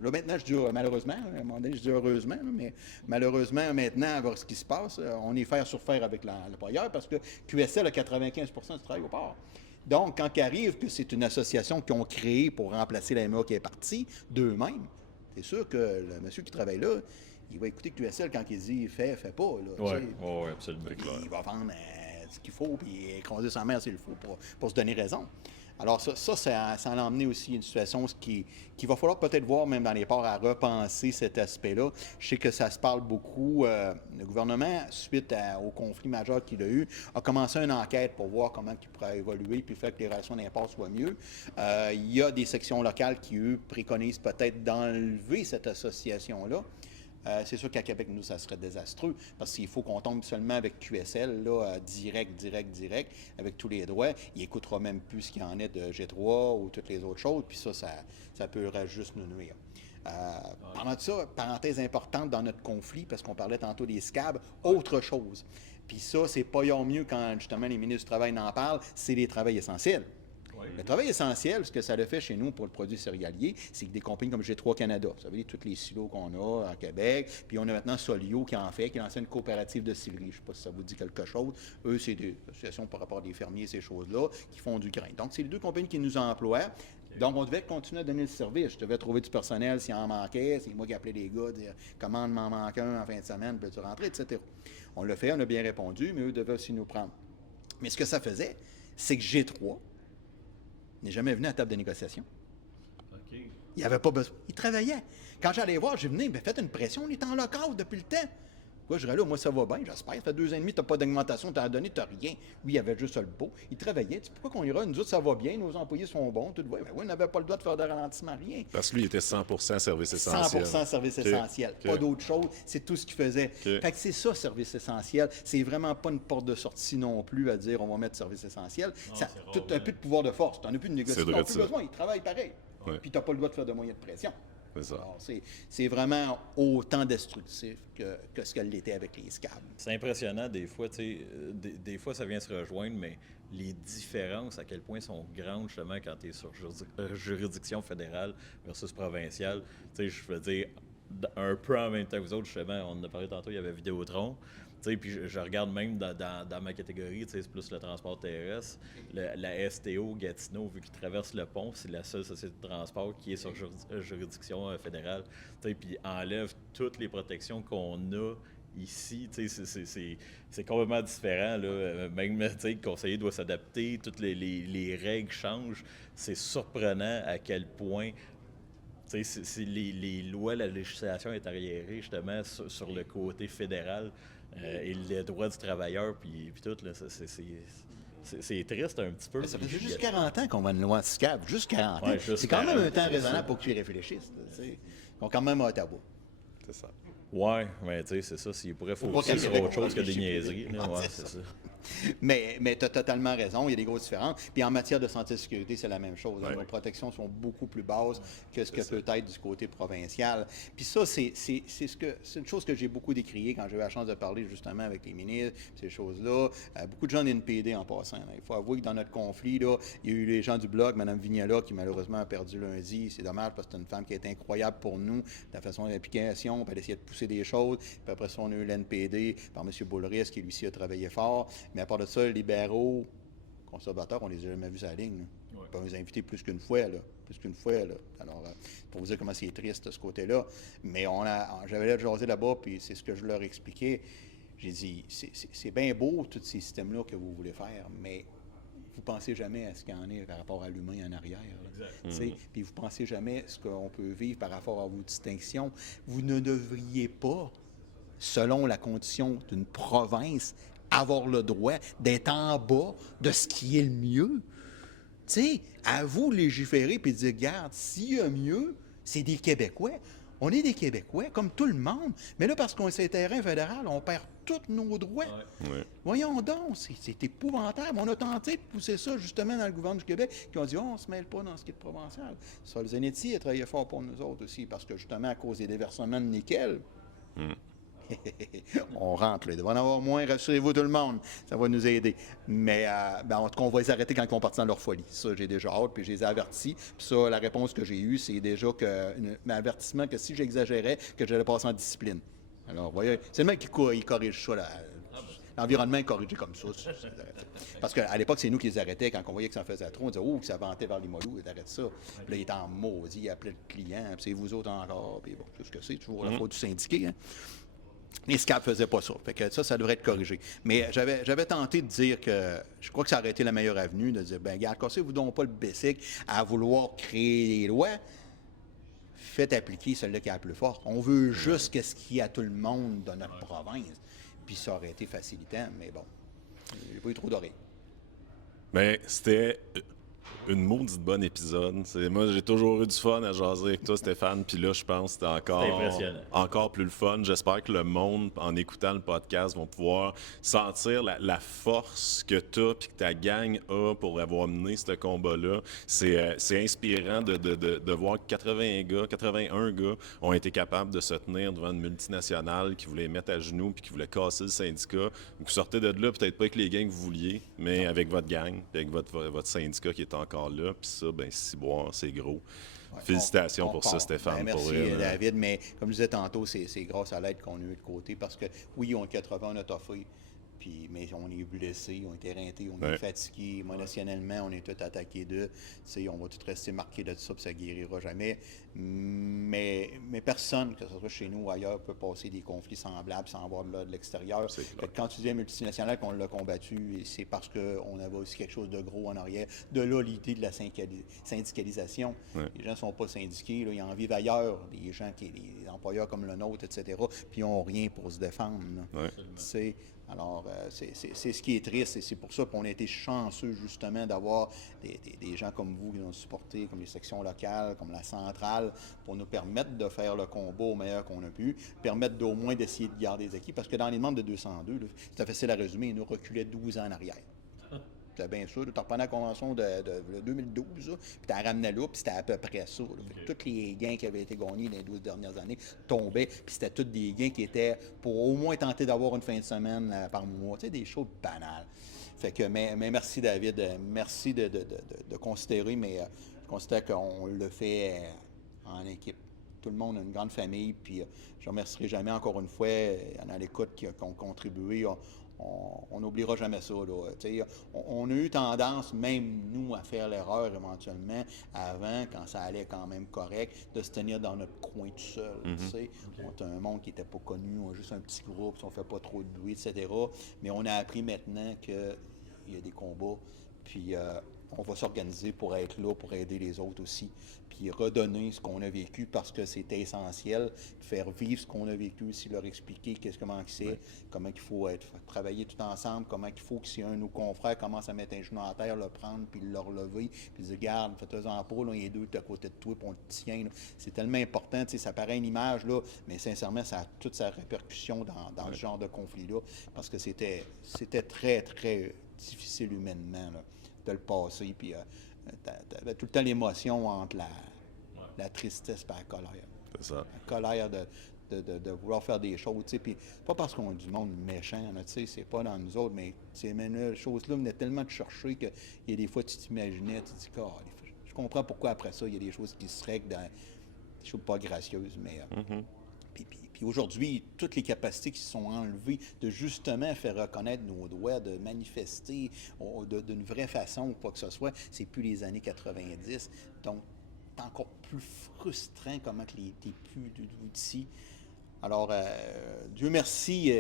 là maintenant, je dis malheureusement, à un moment donné, je dis heureusement, là, mais malheureusement, maintenant, avec ce qui se passe, on est fer sur fer avec l'employeur parce que QSL a 95 du travail au port. Donc, quand il arrive que c'est une association qu'ils ont créée pour remplacer la MEA qui est partie d'eux-mêmes, c'est sûr que le monsieur qui travaille là, il va écouter QSL quand il dit fais pas. Là, Oui, tu sais. ouais, absolument. Puis il va vendre ce qu'il faut, puis écraser sa mère s'il le faut pour se donner raison. Alors ça a emmené aussi une situation qui va falloir peut-être voir même dans les ports à repenser cet aspect-là. Je sais que ça se parle beaucoup. Le gouvernement, suite au conflit majeur qu'il a eu, a commencé une enquête pour voir comment il pourrait évoluer puis faire que les relations d'import soient mieux. Il y a des sections locales qui, eux, préconisent peut-être d'enlever cette association-là. C'est sûr qu'à Québec, nous, ça serait désastreux parce qu'il faut qu'on tombe seulement avec QSL, là, direct, avec tous les droits. Il n'écoutera même plus ce qu'il y en est de G3 ou toutes les autres choses, puis ça peut juste nous nuire. Pendant ça, parenthèse importante dans notre conflit, parce qu'on parlait tantôt des scabs, autre chose. Puis ça, c'est pas mieux quand, justement, les ministres du Travail en parlent, c'est les travails essentiels. Le travail essentiel, ce que ça le fait chez nous pour le produit céréalier, c'est que des compagnies comme G3 Canada, vous savez, tous les silos qu'on a à Québec, puis on a maintenant Solio qui en fait, qui est l'ancienne coopérative de scierie. Je ne sais pas si ça vous dit quelque chose. Eux, c'est des associations par rapport à des fermiers, ces choses-là, qui font du grain. Donc, c'est les deux compagnies qui nous emploient. Donc, on devait continuer à donner le service. Je devais trouver du personnel s'il en manquait. C'est moi qui appelais les gars, dire comment m'en manque un en fin de semaine, peux-tu rentrer, etc. On l'a fait, on a bien répondu, mais eux devaient aussi nous prendre. Mais ce que ça faisait, c'est que G3 n'est jamais venu à la table de négociation. OK. Il n'avait pas besoin. Il travaillait. Quand j'allais voir, j'ai venu, faites une pression, on est en lock-out depuis le temps. Moi, je dirais là, moi, ça va bien, j'espère. Ça fait 2 ans et demi, tu n'as pas d'augmentation, tu n'as donné, tu n'as rien. Oui, il y avait juste le beau. Il travaillait. Tu sais, pourquoi qu'on ira? Nous autres, ça va bien, nos employés sont bons, tout va. Ben oui, on n'avait pas le droit de faire de ralentissement, rien. Parce que lui, il était 100% service essentiel. 100% service essentiel. Pas d'autre chose. C'est tout ce qu'il faisait. Fait que c'est ça, service essentiel. C'est vraiment pas une porte de sortie non plus à dire on va mettre service essentiel. Ça, tu n'as plus de pouvoir de force. Tu n'en as plus de négociation. Tu n'as plus besoin. Il travaille pareil. Ouais. Puis tu n'as pas le droit de faire de moyens de pression. C'est ça. Alors, c'est vraiment autant destructif que ce qu'elle l'était avec les scabs. C'est impressionnant des fois, tu sais, des fois ça vient se rejoindre, mais les différences, à quel point sont grandes justement quand tu es sur juridiction fédérale versus provinciale. Tu sais, je veux dire, un peu en même temps que vous autres, justement, on en a parlé tantôt, il y avait Vidéotron. Puis je regarde même dans ma catégorie, c'est plus le transport terrestre. La STO Gatineau, vu qu'il traverse le pont, c'est la seule société de transport qui est sur juridiction fédérale. Puis enlève toutes les protections qu'on a ici. C'est complètement différent. Là. Même le conseiller doit s'adapter, toutes les règles changent. C'est surprenant à quel point les lois, la législation est arriérée justement sur le côté fédéral. Et les droits du travailleur, puis tout, là, c'est triste un petit peu. Mais ça fait juste 40 ans qu'on va une loi SCAB, juste 40 ans. Ouais, c'est quand même un temps raisonnable pour que tu y réfléchisses. Ils sont quand même à Ottawa. C'est ça. Ouais, mais tu sais, c'est ça. S'ils pourraient focuser sur autre chose que des niaiseries. Là, ouais, c'est ça. Mais tu as totalement raison, il y a des grosses différences. Puis en matière de santé et sécurité, c'est la même chose. Ouais. Nos protections sont beaucoup plus basses que ce que peut être du côté provincial. Puis ça, c'est une chose que j'ai beaucoup décriée quand j'ai eu la chance de parler justement avec les ministres, ces choses-là. Beaucoup de gens NPD en passant. Là. Il faut avouer que dans notre conflit, là, il y a eu les gens du Bloc, Mme Vignola, qui malheureusement a perdu lundi. C'est dommage parce que c'est une femme qui a été incroyable pour nous, la façon d'implication, puis elle essayait de pousser des choses. Puis après ça, on a eu l'NPD par M. Boulris, qui lui aussi a travaillé fort. Mais à part de ça, les libéraux, conservateurs, on les a jamais vus à la ligne. Ouais. On peut les inviter plus qu'une fois. Alors, pour vous dire comment c'est triste, ce côté-là. Mais j'avais l'air de jaser là-bas, puis c'est ce que je leur expliquais. J'ai dit, c'est bien beau, tous ces systèmes-là que vous voulez faire, mais vous ne pensez jamais à ce qu'il y en est par rapport à l'humain en arrière. Puis vous ne pensez jamais à ce qu'on peut vivre par rapport à vos distinctions. Vous ne devriez pas, selon la condition d'une province, avoir le droit d'être en bas de ce qui est le mieux. Tu sais, à vous de légiférer puis de dire, regarde, s'il y a mieux, c'est des Québécois. On est des Québécois, comme tout le monde. Mais là, parce qu'on est terrain fédéral, on perd tous nos droits. Ouais. Voyons donc, c'est épouvantable. On a tenté de pousser ça, justement, dans le gouvernement du Québec, qui ont dit, on ne se mêle pas dans ce qui est provincial. Sol Zanetti a travaillé fort pour nous autres aussi, parce que, justement, à cause des déversements de nickel, on rentre, là. Il devrait en avoir moins, rassurez-vous tout le monde, ça va nous aider. Mais en tout cas, on va les arrêter quand ils vont partir dans leur folie. Ça, j'ai déjà hâte, puis je les ai avertis. Puis ça, la réponse que j'ai eue, c'est déjà un avertissement que si j'exagérais, que j'allais passer en discipline. Alors, vous voyez, c'est le mec qui corrige ça, là. l'environnement est corrigé comme ça. Parce qu'à l'époque, c'est nous qui les arrêtaient. Quand on voyait que ça en faisait trop, on disait « Oh, que ça ventait vers les Molous, arrête ça. » Puis là, il était en maudit, il appelait le client, puis c'est vous autres encore. Puis bon, c'est ce que c'est, toujours la faute du syndiqué. Hein. Les SCAP ne faisaient pas ça. Fait que ça devrait être corrigé. Mais j'avais tenté de dire que je crois que ça aurait été la meilleure avenue, de dire, ben regarde, cassez-vous donc pas le basic à vouloir créer des lois. Faites appliquer celle-là qui est la plus forte. On veut juste qu'est-ce qu'il y a à tout le monde dans notre province. Puis ça aurait été facilitant, mais bon, j'ai pas eu trop d'oreilles. Mais c'était une maudite bonne épisode. Moi, j'ai toujours eu du fun à jaser avec toi, Stéphane. Puis là, je pense que c'était impressionnant. encore plus le fun. J'espère que le monde, en écoutant le podcast, vont pouvoir sentir la force que tu as puis que ta gang a pour avoir mené ce combat-là. C'est inspirant de voir que 81 gars ont été capables de se tenir devant une multinationale qui voulait les mettre à genoux puis qui voulait casser le syndicat. Vous sortez de là, peut-être pas avec les gangs que vous vouliez, mais avec votre gang, puis avec votre syndicat qui est encore là, puis ça, ben si boire, c'est gros. Ouais, félicitations pour ça, Stéphane. Merci, David, mais comme je disais tantôt, c'est grâce à l'aide qu'on a eu de côté, parce que oui, on 80, on a toffé, mais on est blessés, on est éreintés, on est fatigués, émotionnellement, on est tous attaqués d'eux. On va tous rester marqués de ça, puis ça ne guérira jamais. Mais personne, que ce soit chez nous ou ailleurs, peut passer des conflits semblables sans avoir de l'extérieur. Quand tu dis multinational qu'on l'a combattu, c'est parce qu'on avait aussi quelque chose de gros en arrière. De là, l'idée de la syndicalisation. Ouais. Les gens ne sont pas syndiqués, là, ils en vivent ailleurs, des gens des employeurs comme le nôtre, etc., puis ils n'ont rien pour se défendre. Ouais. Alors, c'est ce qui est triste, et c'est pour ça qu'on a été chanceux, justement, d'avoir des gens comme vous qui nous ont supportés, comme les sections locales, comme la centrale, pour nous permettre de faire le combat au meilleur qu'on a pu, permettre d'au moins d'essayer de garder les équipes, parce que dans les membres de 202, c'est facile à résumer, ils nous reculaient 12 ans en arrière. C'était bien sûr, tu reprenais la convention de 2012, puis tu la ramenais là, puis c'était à peu près ça. Tous les gains qui avaient été gagnés dans les 12 dernières années tombaient, puis c'était tous des gains qui étaient pour au moins tenter d'avoir une fin de semaine par mois. Tu sais, des choses banales. Fait que, mais merci, David. Merci de considérer, mais je considère qu'on le fait en équipe. Tout le monde a une grande famille, puis je ne remercierai jamais encore une fois, il y en a à l'écoute qui ont contribué. On n'oubliera jamais ça. Là. On a eu tendance, même nous, à faire l'erreur éventuellement, avant, quand ça allait quand même correct, de se tenir dans notre coin tout seul. Okay. On est un monde qui n'était pas connu, on a juste un petit groupe, on ne fait pas trop de bruit, etc. Mais on a appris maintenant qu'il y a des combats, puis on va s'organiser pour être là, pour aider les autres aussi, puis redonner ce qu'on a vécu parce que c'était essentiel, faire vivre ce qu'on a vécu aussi, leur expliquer comment c'est, comment il faut travailler tout ensemble, comment il faut que si un de nos confrères commence à mettre un genou à terre, le prendre, puis le relever, puis dire, regarde, faites-en pas, là, il y a deux à côté de toi, puis on le tient. Là. C'est tellement important, ça paraît une image, là, mais sincèrement, ça a toute sa répercussion dans ce genre de conflit-là, parce que c'était très, très difficile humainement, là, de le passer, puis t'avais tout le temps l'émotion entre la tristesse et la colère. C'est ça. La colère de vouloir faire des choses, tu sais, puis pas parce qu'on est du monde méchant, tu sais, c'est pas dans nous autres, mais ces choses-là venaient tellement te chercher qu'il y a des fois, tu t'imaginais, tu te dis, oh, je comprends pourquoi après ça, il y a des choses qui se règlent dans des choses pas gracieuses, mais... Puis aujourd'hui, toutes les capacités qui se sont enlevées de justement faire reconnaître nos droits, de manifester d'une vraie façon ou quoi que ce soit, c'est plus les années 90. Donc, c'est encore plus frustrant comment t'es plus d'ici. Alors, Dieu merci,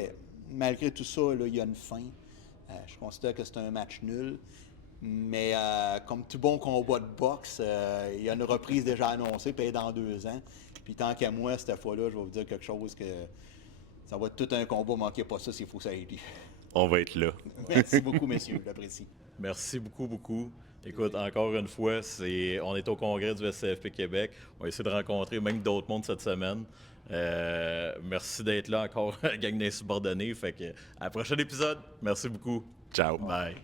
malgré tout ça, là, il y a une fin. Je considère que c'est un match nul. Mais comme tout bon combat de boxe, il y a une reprise déjà annoncée, puis dans 2 ans. Puis tant qu'à moi, cette fois-là, je vais vous dire quelque chose que ça va être tout un combat, manquez pas ça s'il faut que ça aille. On va être là. Merci beaucoup, messieurs, j'apprécie. Merci beaucoup, beaucoup. Écoute, encore une fois, on est au congrès du SCFP Québec. On va essayer de rencontrer même d'autres mondes cette semaine. Merci d'être là encore, gang d'insubordonnés. Fait que à la prochaine épisode. Merci beaucoup. Ciao. Bye.